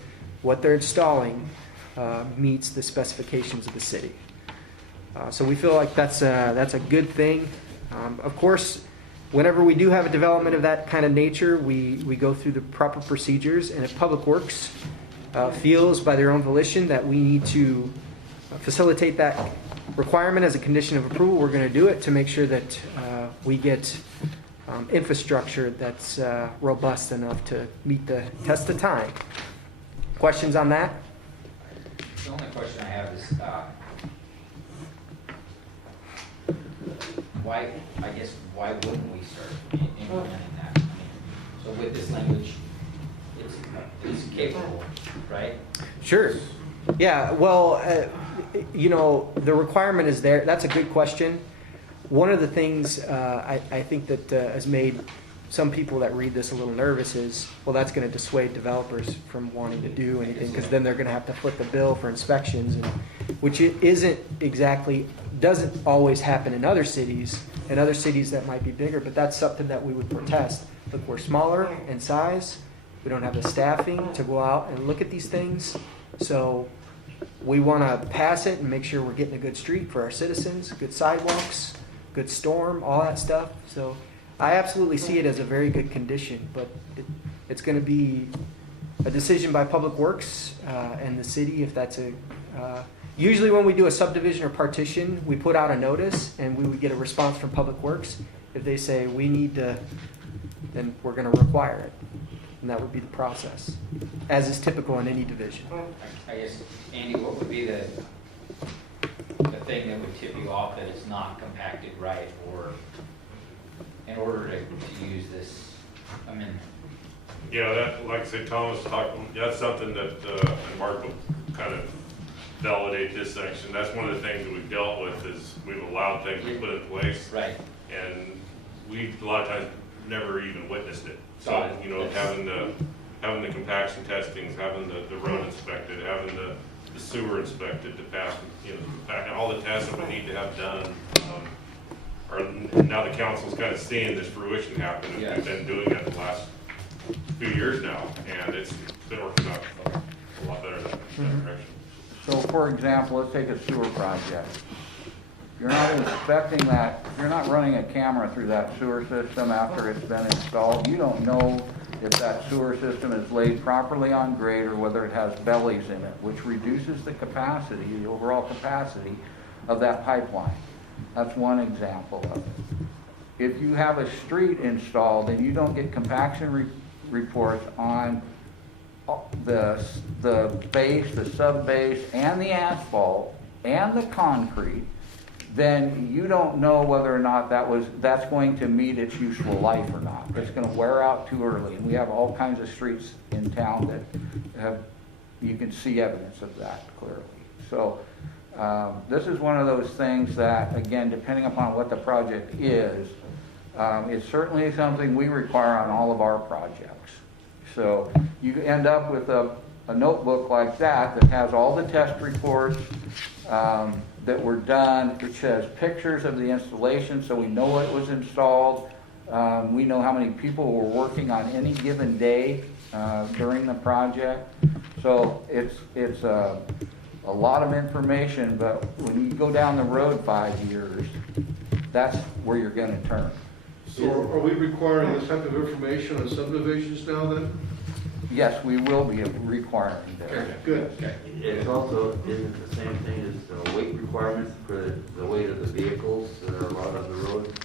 what they're installing meets the specifications of the city. So we feel like that's a good thing. Of course, whenever we do have a development of that kind of nature, we go through the proper procedures, and if Public Works feels by their own volition that we need to facilitate that requirement as a condition of approval, we're going to do it to make sure that we get infrastructure that's robust enough to meet the test of time. Questions on that? The only question I have is, why wouldn't we start implementing that? I mean, so with this language, it's capable, right? Sure. Yeah, well, the requirement is there. That's a good question. One of the things I think that has made some people that read this a little nervous is, well, that's going to dissuade developers from wanting to do anything, because then they're going to have to foot the bill for inspections, and, which it isn't exactly, doesn't always happen in other cities, that might be bigger, but that's something that we would protest. Look, we're smaller in size, we don't have the staffing to go out and look at these things, so we want to pass it and make sure we're getting a good street for our citizens, good sidewalks, good storm, all that stuff. So I absolutely see it as a very good condition, but it's going to be a decision by Public Works and the city if that's a... usually when we do a subdivision or partition, we put out a notice and we would get a response from Public Works. If they say we need to, then we're going to require it. And that would be the process, as is typical in any division. I guess, Andy, what would be the thing that would tip you off that it's not compacted right, or in order to use this amendment? Yeah, that, like I said, Thomas talked, that's something that, and Mark will kind of validate this section. That's one of the things that we've dealt with, is we've allowed things to be put in place. Right. And we, a lot of times, never even witnessed it. So, you know, having the compaction testings, having the road inspected, having the sewer inspected to pass, you know, all the tests that we need to have done. Now the council's kind of seeing this fruition happen, and Yes. we've been doing it the last few years now, and it's been working out a lot better than that direction. So for example, let's take a sewer project. You're not inspecting that, you're not running a camera through that sewer system after it's been installed. You don't know if that sewer system is laid properly on grade or whether it has bellies in it, which reduces the capacity, the overall capacity of that pipeline. That's one example of it. If you have a street installed and you don't get compaction reports on the base, the sub-base, and the asphalt, and the concrete, then you don't know whether or not that's going to meet its useful life or not. It's going to wear out too early. And we have all kinds of streets in town that have, you can see evidence of that clearly. So this is one of those things that, again, depending upon what the project is, it's certainly something we require on all of our projects. So you end up with a notebook like that has all the test reports that were done. It has pictures of the installation so we know what was installed. We know how many people were working on any given day during the project. So it's a lot of information, but when you go down the road 5 years, that's where you're going to turn. So are we requiring this type of information on subdivisions now then? Yes, we will be requiring that. Okay, good. It's also, isn't the same thing as the weight requirements for the weight of the vehicles that are allowed on the road?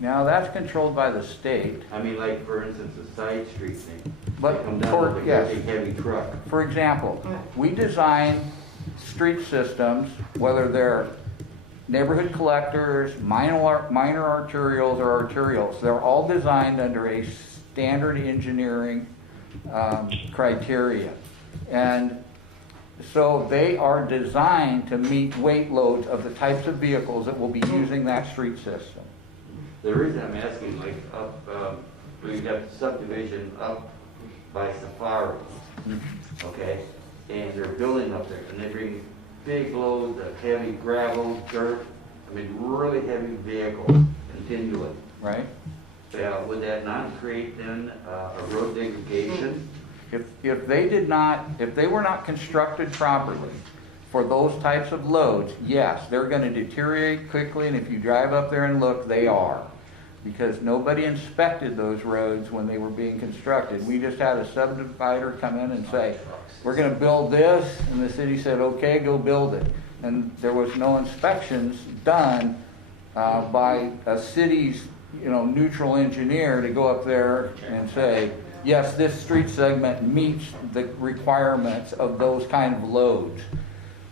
Now, that's controlled by the state. I mean, like, for instance, a side street thing. But They come down with a yes. big heavy truck. For example, we design street systems, whether they're neighborhood collectors, minor arterials, or arterials. They're all designed under a standard engineering criteria. And so they are designed to meet weight loads of the types of vehicles that will be using that street system. The reason I'm asking, like, up, where you got subdivision up by Safari, okay? And they're building up there, and they bring big loads of heavy gravel, dirt, I mean, really heavy vehicles continually. Right? Would that not create then a road degradation? If they were not constructed properly for those types of loads, yes, they're going to deteriorate quickly, and if you drive up there and look, they are. Because nobody inspected those roads when they were being constructed. We just had a subdivider come in and say, we're going to build this, and the city said, okay, go build it. And there was no inspections done by a city's neutral engineer to go up there and say, yes, this street segment meets the requirements of those kind of loads.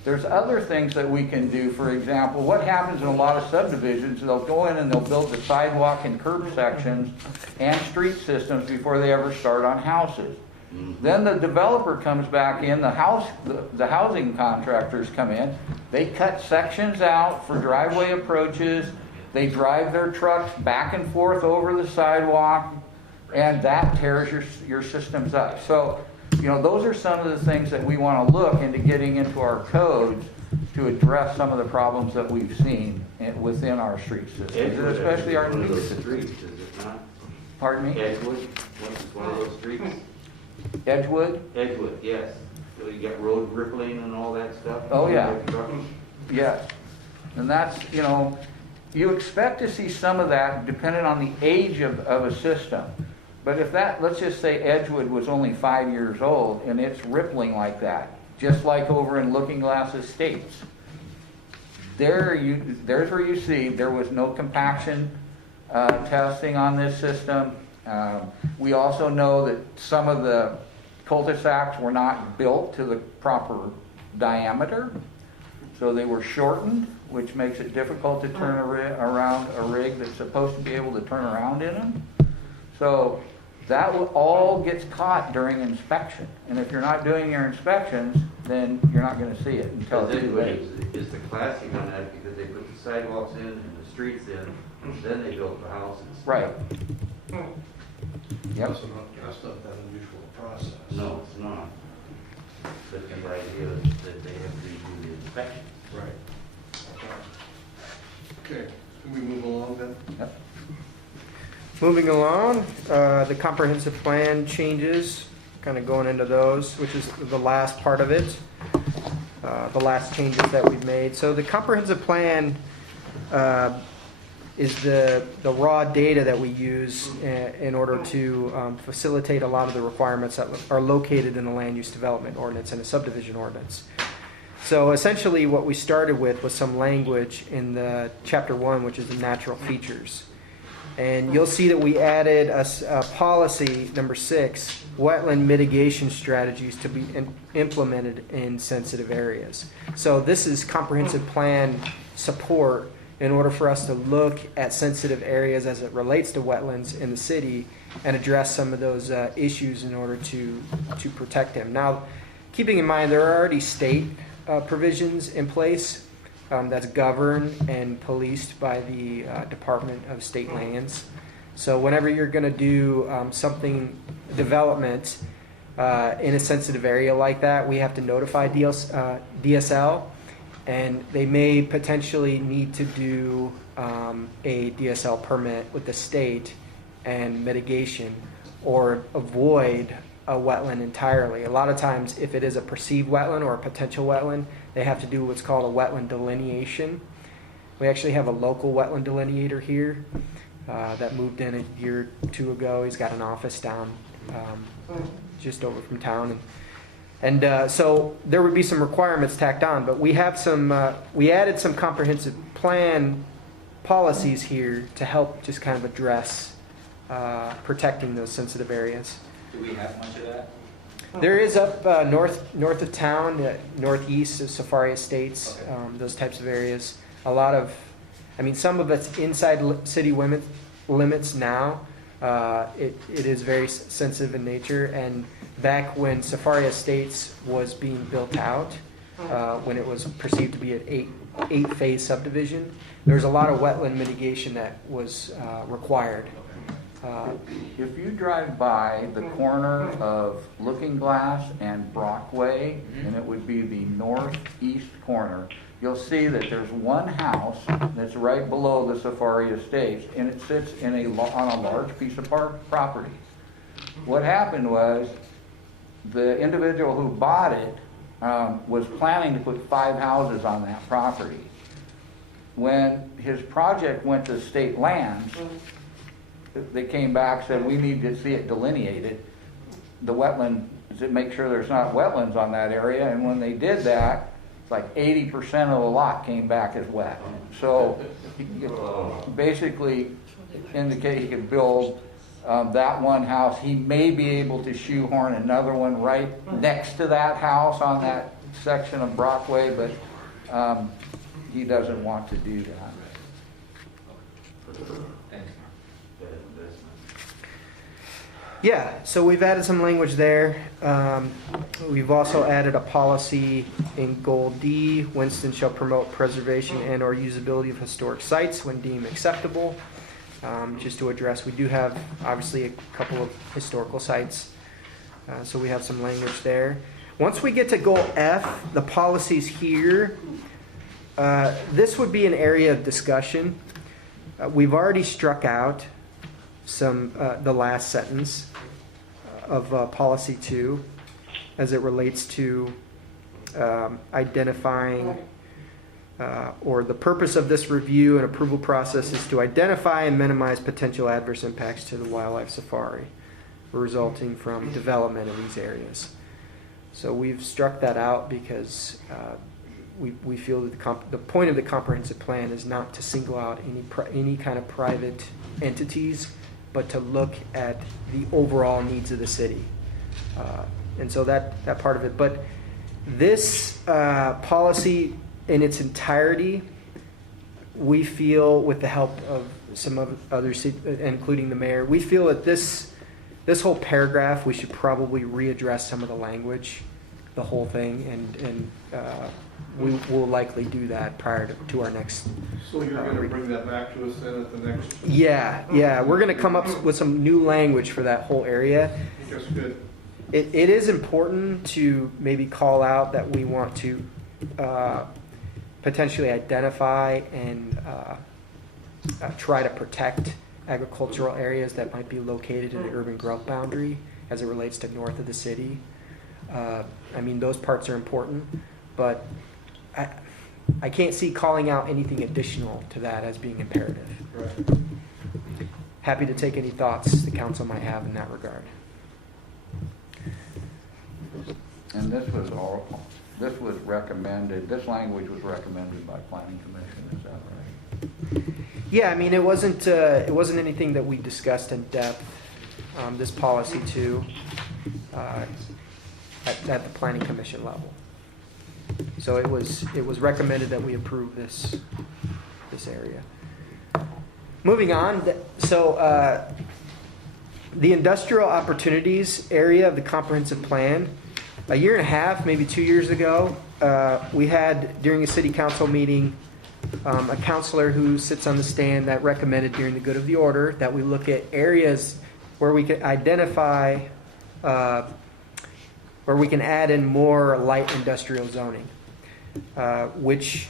There's other things that we can do. For example, what happens in a lot of subdivisions, they'll go in and they'll build the sidewalk and curb sections and street systems before they ever start on houses. Then the developer comes back in, the housing contractors come in, they cut sections out for driveway approaches, they drive their trucks back and forth over the sidewalk, and that tears your systems up. So, those are some of the things that we want to look into getting into our codes to address some of the problems that we've seen within our street systems, and especially our One of new those systems. streets, is it not? Pardon me? Edgewood, one of those streets? Edgewood? Edgewood, yes. So you got road rippling and all that stuff? Oh, yeah. Yes. And that's, you expect to see some of that depending on the age of a system. But if let's just say Edgewood was only 5 years old and it's rippling like that, just like over in Looking Glass Estates. There's where you see there was no compaction testing on this system. We also know that some of the cul-de-sacs were not built to the proper diameter, so they were shortened, which makes it difficult to turn around a rig that's supposed to be able to turn around in them. So that all gets caught during inspection, and if you're not doing your inspections, then you're not going to see it until it's too late. Is the classic on that because they put the sidewalks in and the streets in, then they built the houses. Right. Yep. That's not that unusual a process. No, it's not. But the idea is that they have to do the inspection. Right. Okay, can we move along then? Yep. Moving along, the comprehensive plan changes, kind of going into those, which is the last part of it, the last changes that we've made. So the comprehensive plan is the raw data that we use in order to facilitate a lot of the requirements that are located in the land use development ordinance and the subdivision ordinance. So essentially what we started with was some language in the chapter 1, which is the natural features. And you'll see that we added a policy, number 6, wetland mitigation strategies to be implemented in sensitive areas. So this is comprehensive plan support in order for us to look at sensitive areas as it relates to wetlands in the city and address some of those issues in order to protect them. Now, keeping in mind there are already state provisions in place that's governed and policed by the Department of State Lands. So whenever you're going to do development in a sensitive area like that, we have to notify DSL, and they may potentially need to do a DSL permit with the state and mitigation, or avoid a wetland entirely. A lot of times, if it is a perceived wetland or a potential wetland, they have to do what's called a wetland delineation. We actually have a local wetland delineator here that moved in a year or two ago. He's got an office down just over from town, and so there would be some requirements tacked on. But we have we added some comprehensive plan policies here to help just kind of address protecting those sensitive areas. Do we have much of that? There is up north of town, northeast of Safari Estates, Okay. those types of areas. A lot of, some of it's inside city limits now. It is very sensitive in nature, and back when Safari Estates was being built out, when it was perceived to be an eight-phase subdivision, there was a lot of wetland mitigation that was required. If you drive by the corner of Looking Glass and Brockway, and it would be the northeast corner, you'll see that there's one house that's right below the Safari Estates, and it sits on a large piece of property. What happened was the individual who bought it was planning to put 5 houses on that property. When his project went to state lands, they came back, said, we need to see it delineated, the wetland, to make sure there's not wetlands on that area. And when they did that, it's like 80% of the lot came back as wet. So basically indicate he could build that one house. He may be able to shoehorn another one right next to that house on that section of Brockway, but he doesn't want to do that. Thanks, Yeah, so we've added some language there. We've also added a policy in Goal D. Winston shall promote preservation and or usability of historic sites when deemed acceptable. just to address. We do have obviously a couple of historical sites, so we have some language there. Once we get to goal F, the policies here, this would be an area of discussion. We've already struck out the last sentence of policy 2 as it relates to identifying or the purpose of this review and approval process is to identify and minimize potential adverse impacts to the wildlife safari resulting from development in these areas. So we've struck that out because we feel that the point of the comprehensive plan is not to single out any kind of private entities, but to look at the overall needs of the city. And so that part of it. But this policy in its entirety, we feel, with the help of some of others, including the mayor, we feel that this whole paragraph, we should probably readdress some of the language, the whole thing, and we will likely do that prior to our next. So you're going to bring that back to us then at the next? Yeah, we're going to come up with some new language for that whole area. That's good. It is important to maybe call out that we want to potentially identify and try to protect agricultural areas that might be located in the urban growth boundary as it relates to north of the city. I mean, those parts are important, but I can't see calling out anything additional to that as being imperative. Right. Happy to take any thoughts the council might have in that regard. And this was recommended, this language was recommended by Planning Commission, is that right? Yeah, I mean, it wasn't anything that we discussed in depth, this policy too, at the Planning Commission level. So it was recommended that we approve this area. Moving on, so the industrial opportunities area of the comprehensive plan, a year and a half, maybe 2 years ago, we had during a city council meeting a counselor who sits on the stand that recommended during the good of the order that we look at areas where we can identify where we can add in more light industrial zoning, which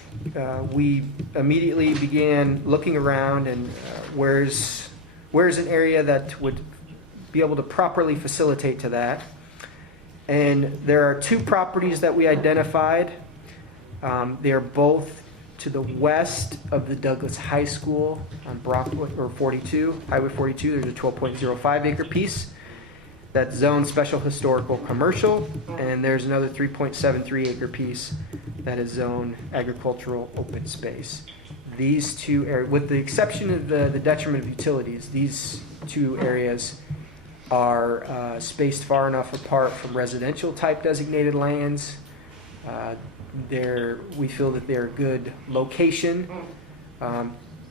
we immediately began looking around and where's an area that would be able to properly facilitate to that. And there are 2 properties that we identified. They are both to the west of the Douglas High School on Highway 42. There's a 12.05 acre piece that's zoned special historical commercial, and there's another 3.73 acre piece that is zoned agricultural open space. These 2 areas, with the exception of the detriment of utilities, these 2 areas are spaced far enough apart from residential type designated lands. We feel that they're a good location.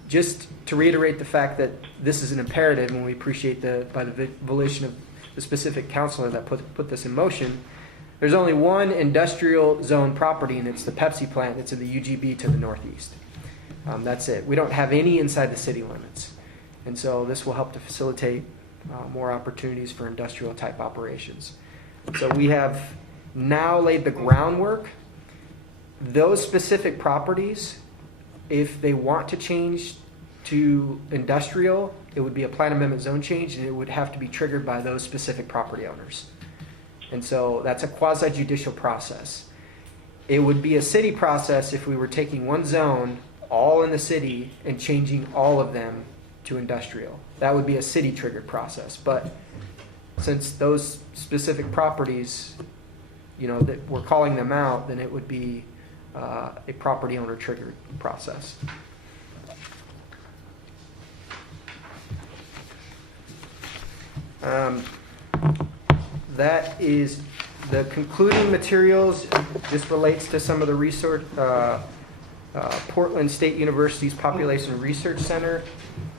Just to reiterate the fact that this is an imperative, and we appreciate by the volition of the specific counselor that put this in motion, there's only one industrial zone property, and it's the Pepsi plant that's in the UGB to the northeast. That's it. We don't have any inside the city limits. And so this will help to facilitate more opportunities for industrial type operations. So we have now laid the groundwork. Those specific properties, if they want to change to industrial, it would be a plan amendment zone change, and it would have to be triggered by those specific property owners. And so that's a quasi-judicial process. It would be a city process if we were taking one zone, all in the city, and changing all of them to industrial. That would be a city-triggered process. But since those specific properties, that we're calling them out, then it would be a property owner triggered process. That is the concluding materials. Just relates to some of the research. Portland State University's Population Research Center.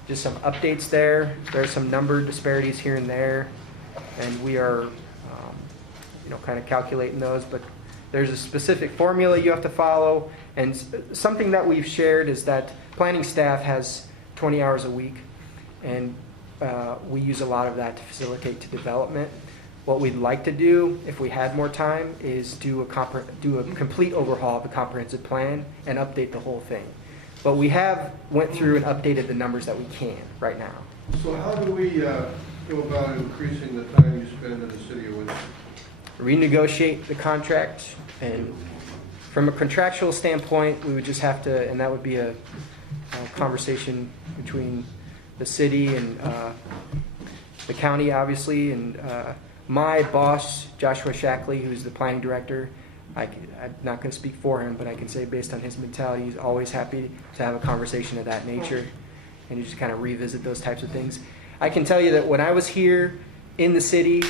Just some updates there. There are some number disparities here and there, and we are, kind of calculating those. But there's a specific formula you have to follow, and something that we've shared is that planning staff has 20 hours a week, and we use a lot of that to facilitate to development. What we'd like to do, if we had more time, is do a complete overhaul of the comprehensive plan and update the whole thing. But we have went through and updated the numbers that we can right now. So how do we go about increasing the time you spend in the city of Winston? Renegotiate the contract, and from a contractual standpoint, we would just have to, and that would be a conversation between the city and the county, obviously, and my boss, Joshua Shackley, who's the planning director. I'm not going to speak for him, but I can say based on his mentality, he's always happy to have a conversation of that nature, and you just kind of revisit those types of things. I can tell you that when I was here in the city,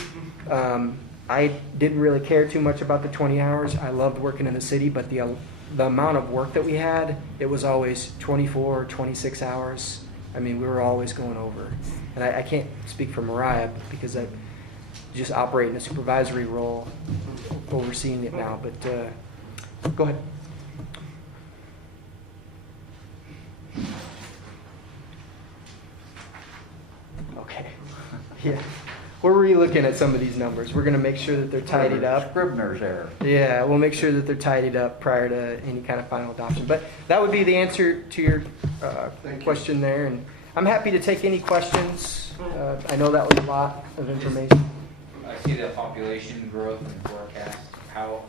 I didn't really care too much about the 20 hours. I loved working in the city, but the amount of work that we had, it was always 24 or 26 hours. I mean, we were always going over. And I can't speak for Mariah because I just operate in a supervisory role, overseeing it now. But go ahead. Okay. Yeah. We're re-looking at some of these numbers. We're going to make sure that they're tidied up. Scribner's error. Yeah, we'll make sure that they're tidied up prior to any kind of final adoption. But that would be the answer to your question there. And I'm happy to take any questions. I know that was a lot of information. I see the population growth and forecast. How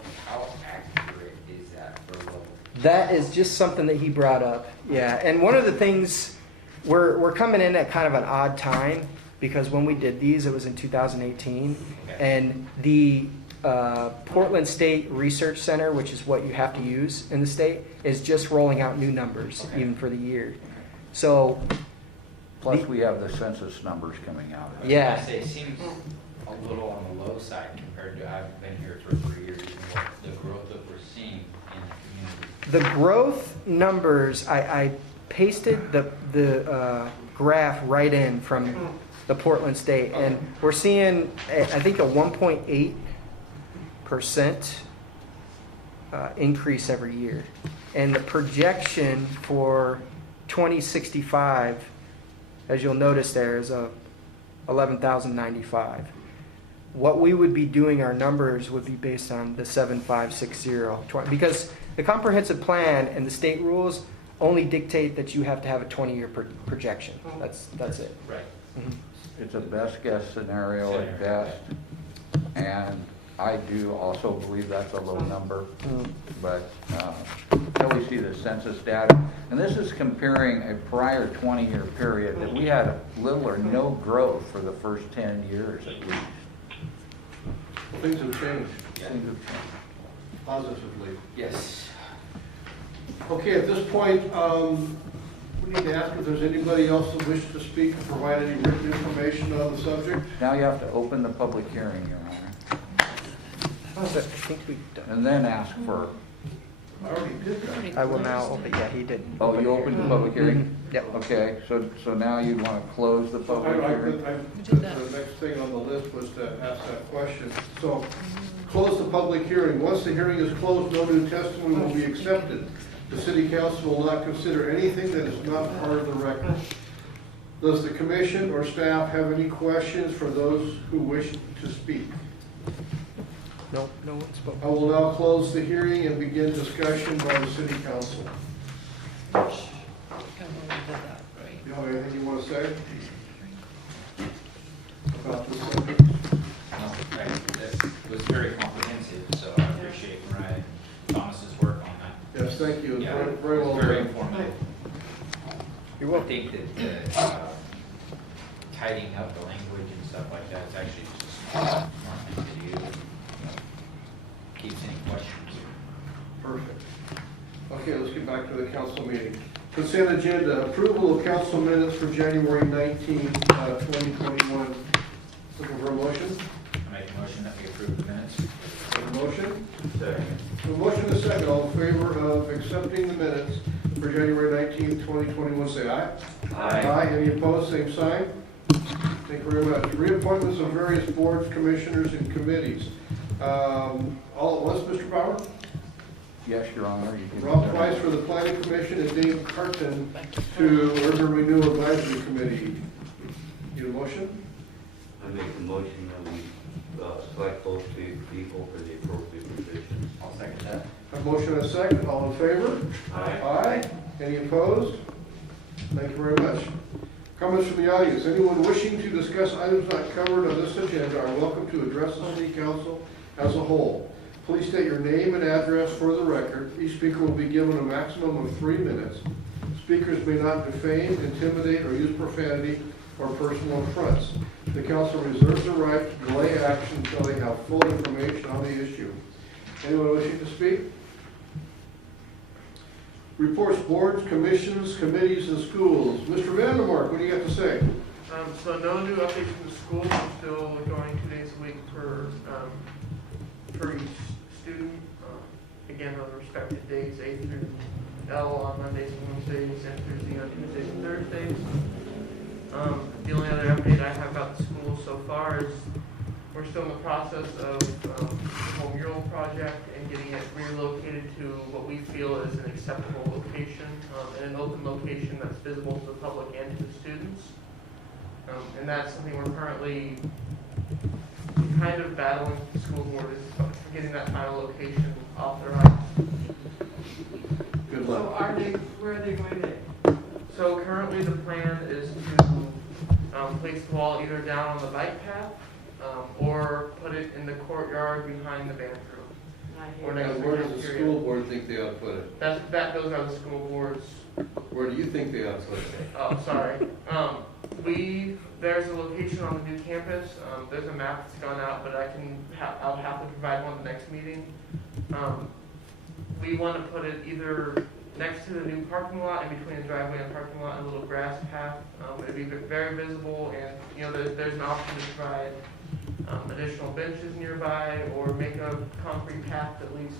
accurate is that for level? That is just something that he brought up. Yeah, and one of the things, we're coming in at kind of an odd time, because when we did these, it was in 2018, and the Portland State Research Center, which is what you have to use in the state, is just rolling out new numbers, even for the year. So, Plus, we have the census numbers coming out. yeah. I was gonna say, it seems a little on the low side compared to, I've been here for 3 years, and what the growth that we're seeing in the community. The growth numbers, I pasted the graph right in from the Portland State, and we're seeing, I think, a 1.8% increase every year. And the projection for 2065, as you'll notice there, is 11,095. What we would be doing, our numbers would be based on the 7560, because the comprehensive plan and the state rules only dictate that you have to have a 20-year projection. That's it. Right. Mhm. It's a best guess scenario at best, and I do also believe that's a low number, but until we see the census data, and this is comparing a prior 20-year period that we had little or no growth for the first 10 years at least. Things have changed Things have changed. positively. Yes. Okay, at this point, we need to ask if there's anybody else that wishes to speak or provide any written information on the subject. Now you have to open the public hearing, Your Honor, I think we've done. and then ask for, I already did that. I will now open, yeah, he did. oh, you opened the public hearing? Yep. Okay, so now you want to close the public hearing? The next thing on the list was to ask that question. So, close the public hearing. Once the hearing is closed, no new testimony will be accepted. The city council will not consider anything that is not part of the record. Does the commission or staff have any questions for those who wish to speak? No one spoke. I will now close the hearing and begin discussion by the city council. You have anything you want to say about this subject? No, that was very comprehensive, so I appreciate Mariah Thomas's work on that. Yes, thank you. It's Yeah, very, very well very done. informative. You're I welcome. think that tidying up the language and stuff like that is actually just a smart thing to do. You know, keeps any questions. Perfect. Okay, let's get back to the council meeting. Consent agenda, approval of council minutes for January 19, 2021. Looking for a motion? I make a motion that we approve the minutes. A motion? Second. A motion and a second. All in favor of accepting the minutes for January 19, 2021, say aye. Aye. Any opposed, same sign. Thank you very much. Reappointments of various boards, commissioners, and committees. All at once, Mr. Bauer? Yes, Your Honor. You can- Rob Price for the Planning Commission and Dave Carton to Urban Renewal Advisory Committee. motion? I make a motion that we select those two people for the appropriate positions. I'll second that. A motion and a second, all in favor? Aye. Aye. Any opposed? Thank you very much. Comments from the audience. Anyone wishing to discuss items not covered on this agenda are welcome to address the city council as a whole. Please state your name and address for the record. Each speaker will be given a maximum of 3 minutes. Speakers may not defame, intimidate, or use profanity or personal affronts. The council reserves the right to delay action until they have full information on the issue. Anyone wishing to speak? Reports, boards, commissions, committees, and schools. Mr. Vandermark, what do you have to say? So no new updates from the school. We're still going 2 days a week per each student. Again, on the respective days, A through L on Mondays and Wednesdays, and Thursday on Tuesdays and Thursdays. The only other update I have about the school so far is we're still in the process of the whole mural project and getting it relocated to what we feel is an acceptable location, and an open location that's visible to the public and to the students. And that's something we're currently kind of battling with the school board, is getting that final location authorized. Good So luck. where are they going to? So currently the plan is to place the wall either down on the bike path, or put it in the courtyard behind the band room. Or next to the Where does the cafeteria. school board think they ought to put it? Those are the school boards. Where do you think they ought to put it? Oh, sorry. There's a location on the new campus. There's a map that's gone out, but I'll have to provide one at the next meeting. We want to put it either next to the new parking lot, in between the driveway and parking lot, and a little grass path. It'd be very visible, and there's an option to provide additional benches nearby, or make a concrete path that leads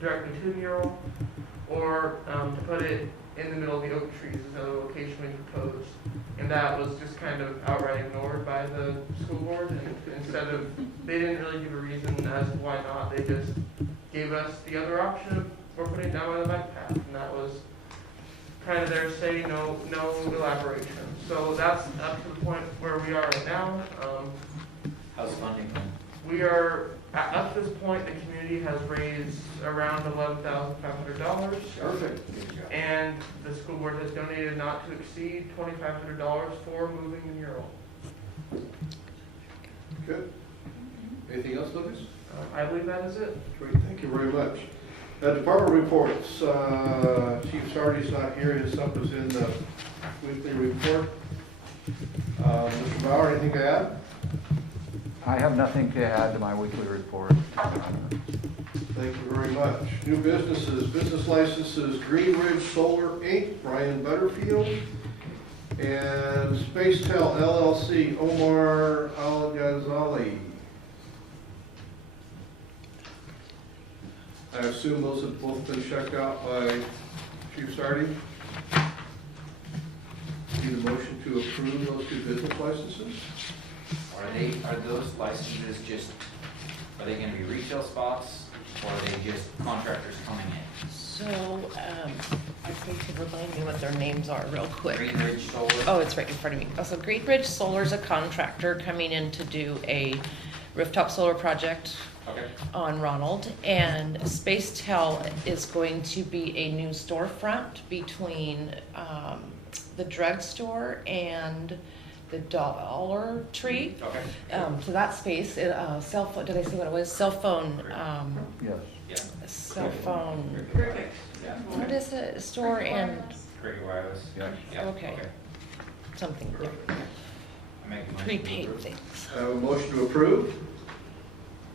directly to the mural, or to put it in the middle of the oak trees is another location we proposed. And that was just kind of outright ignored by the school board, and they didn't really give a reason as to why not. They just gave us the other option of we're putting it down by the bike path, and that was kind of their say, no elaboration. So that's up to the point where we are right now. How's funding going? We are, up to this point, the community has raised around $11,500. Perfect. And the school board has donated not to exceed $2,500 for moving the mural. Good. Anything else, Lucas? I believe that is it. Great, thank you very much. Department reports. Chief Sardi's not here, his stuff is in the weekly report. Mr. Bauer, anything to add? I have nothing to add to my weekly report. Thank you very much. New businesses, business licenses, Green Ridge Solar Inc., Brian Butterfield, and Spacetel LLC, Omar Al-Ghazali. I assume those have both been checked out by Chief Sardi. Need a motion to approve those two business licenses? Are those licenses just, are they gonna be retail spots, or are they just contractors coming in? So, I think you remind me what their names are real quick. Green Ridge Solar? Oh, it's right in front of me. Oh, so Greenbridge Solar's a contractor coming in to do a rooftop solar project Okay. on Ronald, and Spacetel is going to be a new storefront between the drugstore and the Dollar Tree. Okay. So that space, cell phone. Did I say what it was? Cell phone. Yes. Yeah. Cell phone. Perfect. Yeah. What is it? Store and Cricket wireless? Yeah. Yeah. Okay. something I make a motion to prepaid approve. things. I have a motion to approve.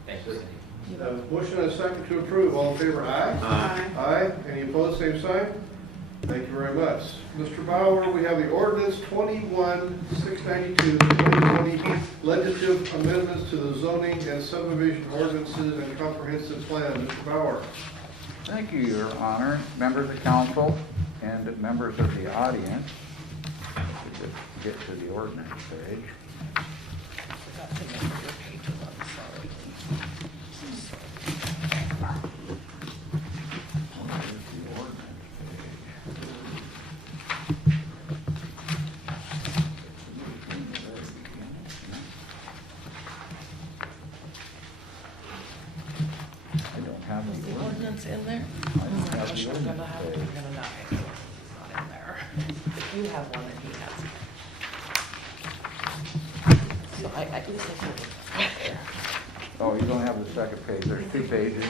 Thank you, Cindy. I have a motion and a second to approve. All in favor, aye? Aye. Aye. Any opposed, same sign? Thank you very much. Mr. Bauer, we have the ordinance 21-692, 2020 legislative amendments to the zoning and subdivision ordinances and comprehensive plan. Mr. Bauer. Thank you, Your Honor, members of council, and members of the audience. Let's get to the ordinance page. Forgot to make your page one, sorry. Here's the ordinance page. we're gonna not, it's not in there. If you have one, and he has. So I do think we're there. Oh, you don't have the second page, there's 2 pages.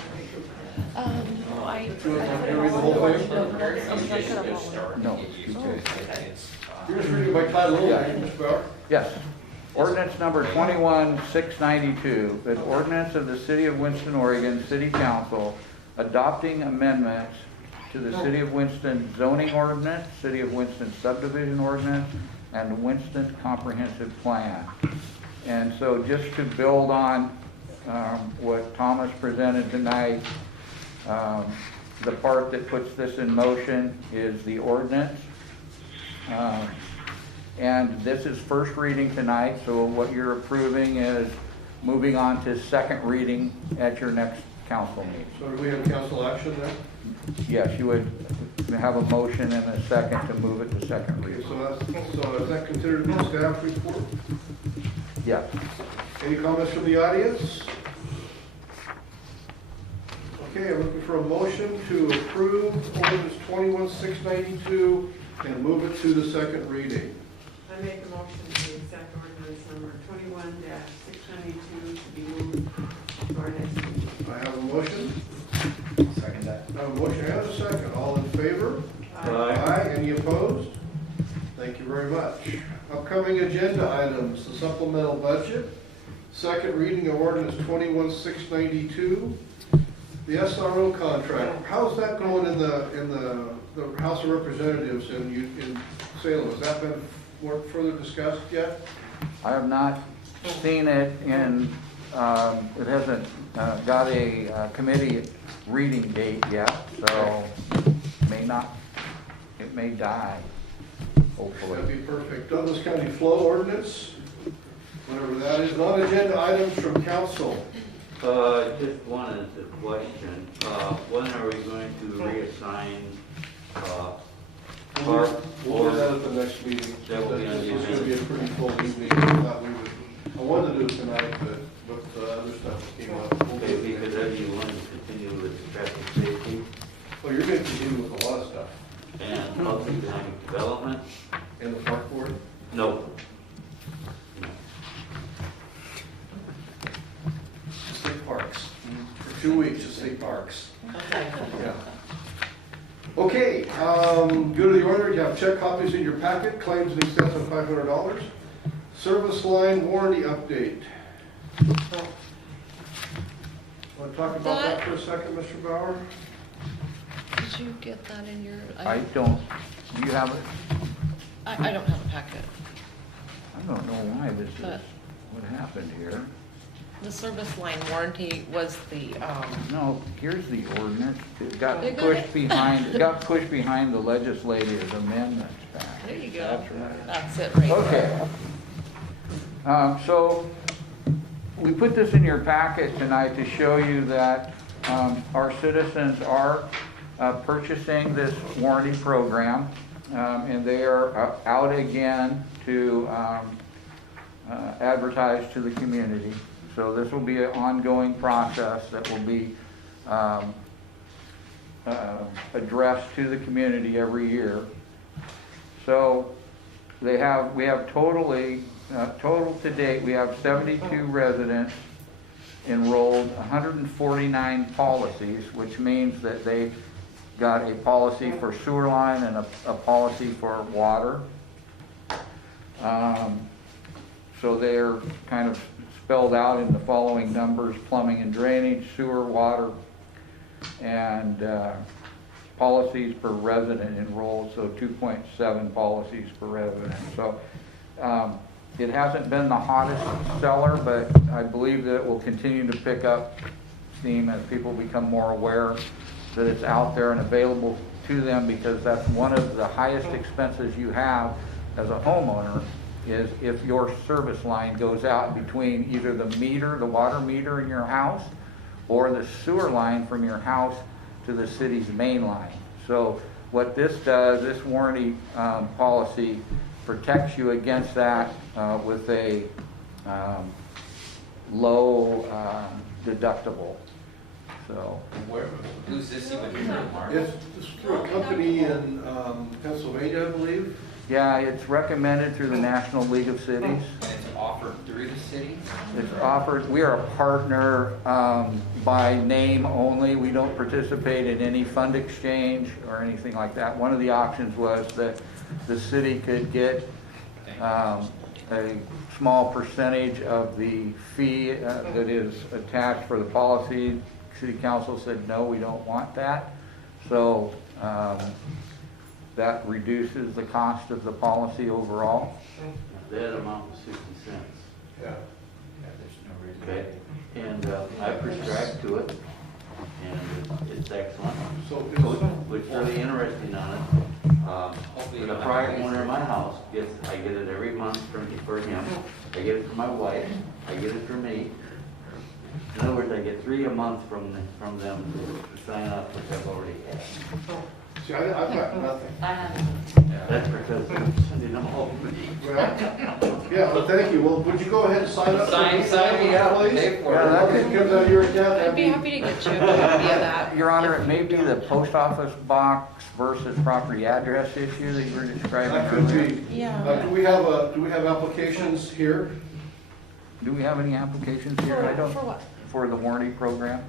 No, I. Do you want to read the whole thing? No, it's 2 pages. You're just reading by title only, Mr. Bauer? Yes. Ordinance number 21692, an ordinance of the City of Winston, Oregon City Council adopting amendments to the City of Winston zoning ordinance, City of Winston subdivision ordinance, and Winston comprehensive plan. And so just to build on what Thomas presented tonight, the part that puts this in motion is the ordinance. And this is first reading tonight, so what you're approving is moving on to second reading at your next council meeting. So do we have council action then? Yes, you would have a motion and a second to move it to second Okay, reading. so is that considered to be staff report? Yes. Any comments from the audience? Okay, I'm looking for a motion to approve ordinance 21692 and move it to the second reading. I make a motion to accept ordinance number 21-692 to be moved to our next meeting. I have a motion. Second that. I have a motion and a second. All in favor? Aye. Any opposed? Thank you very much. Upcoming agenda items, the supplemental budget, second reading of ordinance 21692, the SRO contract. How's that going in the House of Representatives in Salem? Has that been further discussed yet? I have not seen it in, it hasn't got a committee reading date yet, so it may die, hopefully. That'd be perfect. Douglas County flow ordinance, whatever that is. Non-agenda items from council. Just one is a question. When are we going to reassign, We'll do that at the next meeting. That will be on the This is going to be a pretty full evening. I wanted to do it tonight, but other stuff came up. Okay, because then you want to continue with traffic safety Well, you're going to continue with a lot of stuff. and multi-economic development? In the park board? No. State parks. For 2 weeks, just state parks. Yeah. Okay, go to the order. You have check copies in your packet, claims in excess of $500. Service line warranty update. Want to talk about that for a second, Mr. Bauer? Did you get that in your? I don't, do you have it? I don't have a packet. I don't know why this is, But- what happened here. The service line warranty was the, No, here's the ordinance. It got They got pushed it. behind the legislative amendments back. there you go. That's right. That's it right there. Okay. So we put this in your packet tonight to show you that our citizens are purchasing this warranty program, and they are out again to advertise to the community. So this will be an ongoing process that will be addressed to the community every year. So we have total to date, we have 72 residents enrolled, 149 policies, which means that they got a policy for sewer line and a policy for water. So they're kind of spelled out in the following numbers: plumbing and drainage, sewer, water, and policies per resident enrolled, so 2.7 policies per resident. So it hasn't been the hottest seller, but I believe that it will continue to pick up steam as people become more aware that it's out there and available to them, because that's one of the highest expenses you have as a homeowner, is if your service line goes out between either the meter, the water meter in your house, or the sewer line from your house to the city's main line. So what this does, this warranty policy protects you against that with a low deductible. So, Who's this even through, Mark? It's through a company in Pennsylvania, I believe. yeah, it's recommended through the National League of Cities. And it's offered through the city? It's offered, we are a partner by name only. We don't participate in any fund exchange or anything like that. One of the options was that the city could get a small percentage of the fee that is attached for the policy. City Council said, no, we don't want that. So that reduces the cost of the policy overall. That amount was 50 cents. Yeah. There's no reason. Okay, and I prescribed to it, and it's excellent. So What's really interesting on it, Hopefully the you'll have prior to- owner of my house I get it every month for him. I get it for my wife. I get it for me. In other words, I get 3 a month from them to sign up, which I've already had. See, I've got nothing. I haven't. That's because I'm sending them home. Well, yeah, well, thank you. Well, would you go ahead and sign up? Sign me up, please? pay for Yeah, it. that It comes out of your account. I'd be happy to get you a copy of that. Your Honor, it may be the post office box versus property address issue that you were describing That could earlier. be. Yeah. Do we have applications here? Do we have any applications here? I don't. For what? For the warranty program?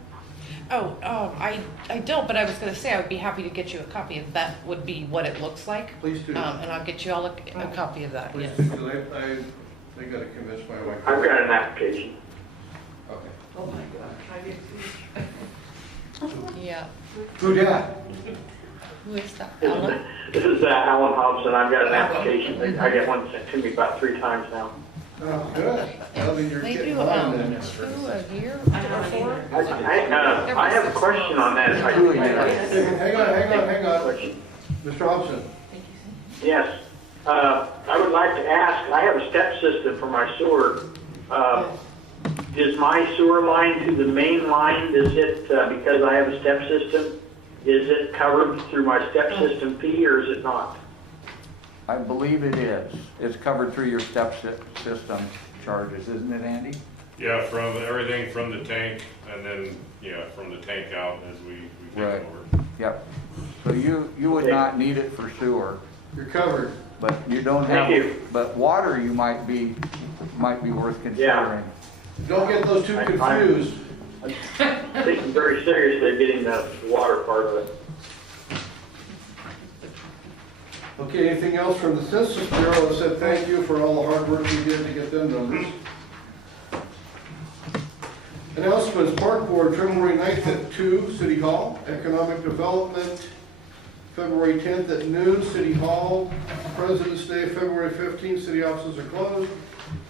Oh, I don't, but I was gonna say I would be happy to get you a copy of that, would be what it looks like. Please do. And I'll get you all a copy of that, Please yes. do, because I gotta convince my wife. I've got an application. Okay. Oh, my God. I did too. Yeah. Who dat? Who is that, This Alan? is Alan Hobson. I've got an application. I got one sent to me about 3 times now. Oh, good. That'll be your They getting do, mine then. 2 a year I or don't 4? either. I have a question on that. Hey, hang on. Question. Mr. Robson. Yes. I would like to ask, I have a step system for my sewer. Is my sewer line to the main line, is it, because I have a step system, is it covered through my step system fee or is it not? I believe it is. It's covered through your step system charges, isn't it, Andy? Yeah, from everything from the tank and then, yeah, from the tank out as we take Right. over. Yep. So you would Okay. not need it for sewer, You're covered. but you don't have. Thank you. But water you might be worth considering. Don't get those two confused. I'm thinking very seriously getting the water part of it. Okay, anything else from the Census Bureau that said thank you for all the hard work you did to get them numbers? Announcements, Park Board, February 9th at 2, City Hall. Economic Development, February 10th at noon, City Hall. President's Day, February 15th, city offices are closed.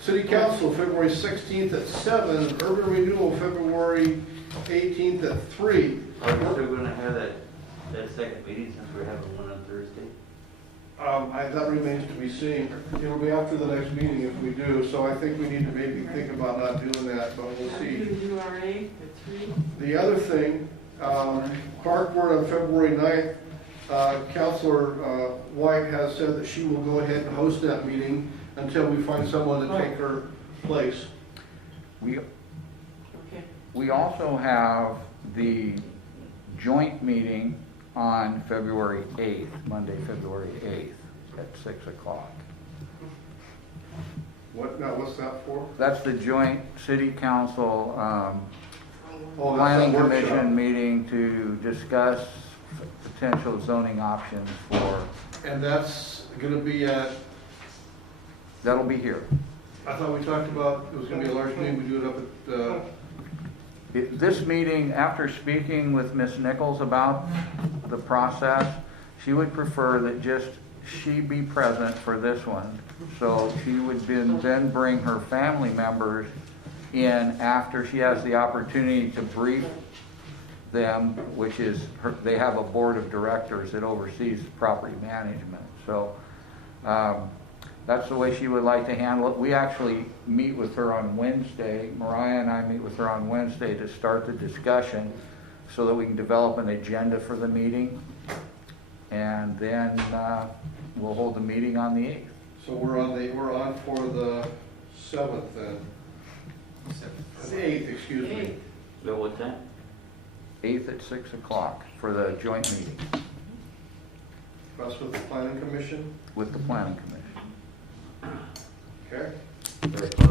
City Council, February 16th at 7. Urban Renewal, February 18th at 3. Are we still gonna have that second meeting since we're having one on Thursday? That remains to be seen. It'll be after the next meeting if we do, so I think we need to maybe think about not doing that, but we'll Do see. the URA, the 3. The other thing, Park Board on February 9th, Councilor White has said that she will go ahead and host that meeting until we find someone to take her place. Okay. We also have the joint meeting on February 8th, Monday, February 8th at 6 o'clock. What's that for? That's the joint city council Oh, that's planning that workshop. commission meeting to discuss potential zoning options for, And that's gonna be at, that'll be here. I thought we talked about, it was gonna be a large meeting, we do it up at, This meeting, after speaking with Ms. Nichols about the process, she would prefer that just she be present for this one. So she would then bring her family members in after she has the opportunity to brief them, which is, they have a board of directors that oversees property management. So that's the way she would like to handle it. We actually meet with her on Wednesday. Mariah and I meet with her on Wednesday to start the discussion so that we can develop an agenda for the meeting. And then we'll hold the meeting on the 8th. so we're on for the 7th then. The 8th, excuse me. So what time? 8th at 6 o'clock for the joint meeting That's with the planning commission, with the planning commission. okay? Very close.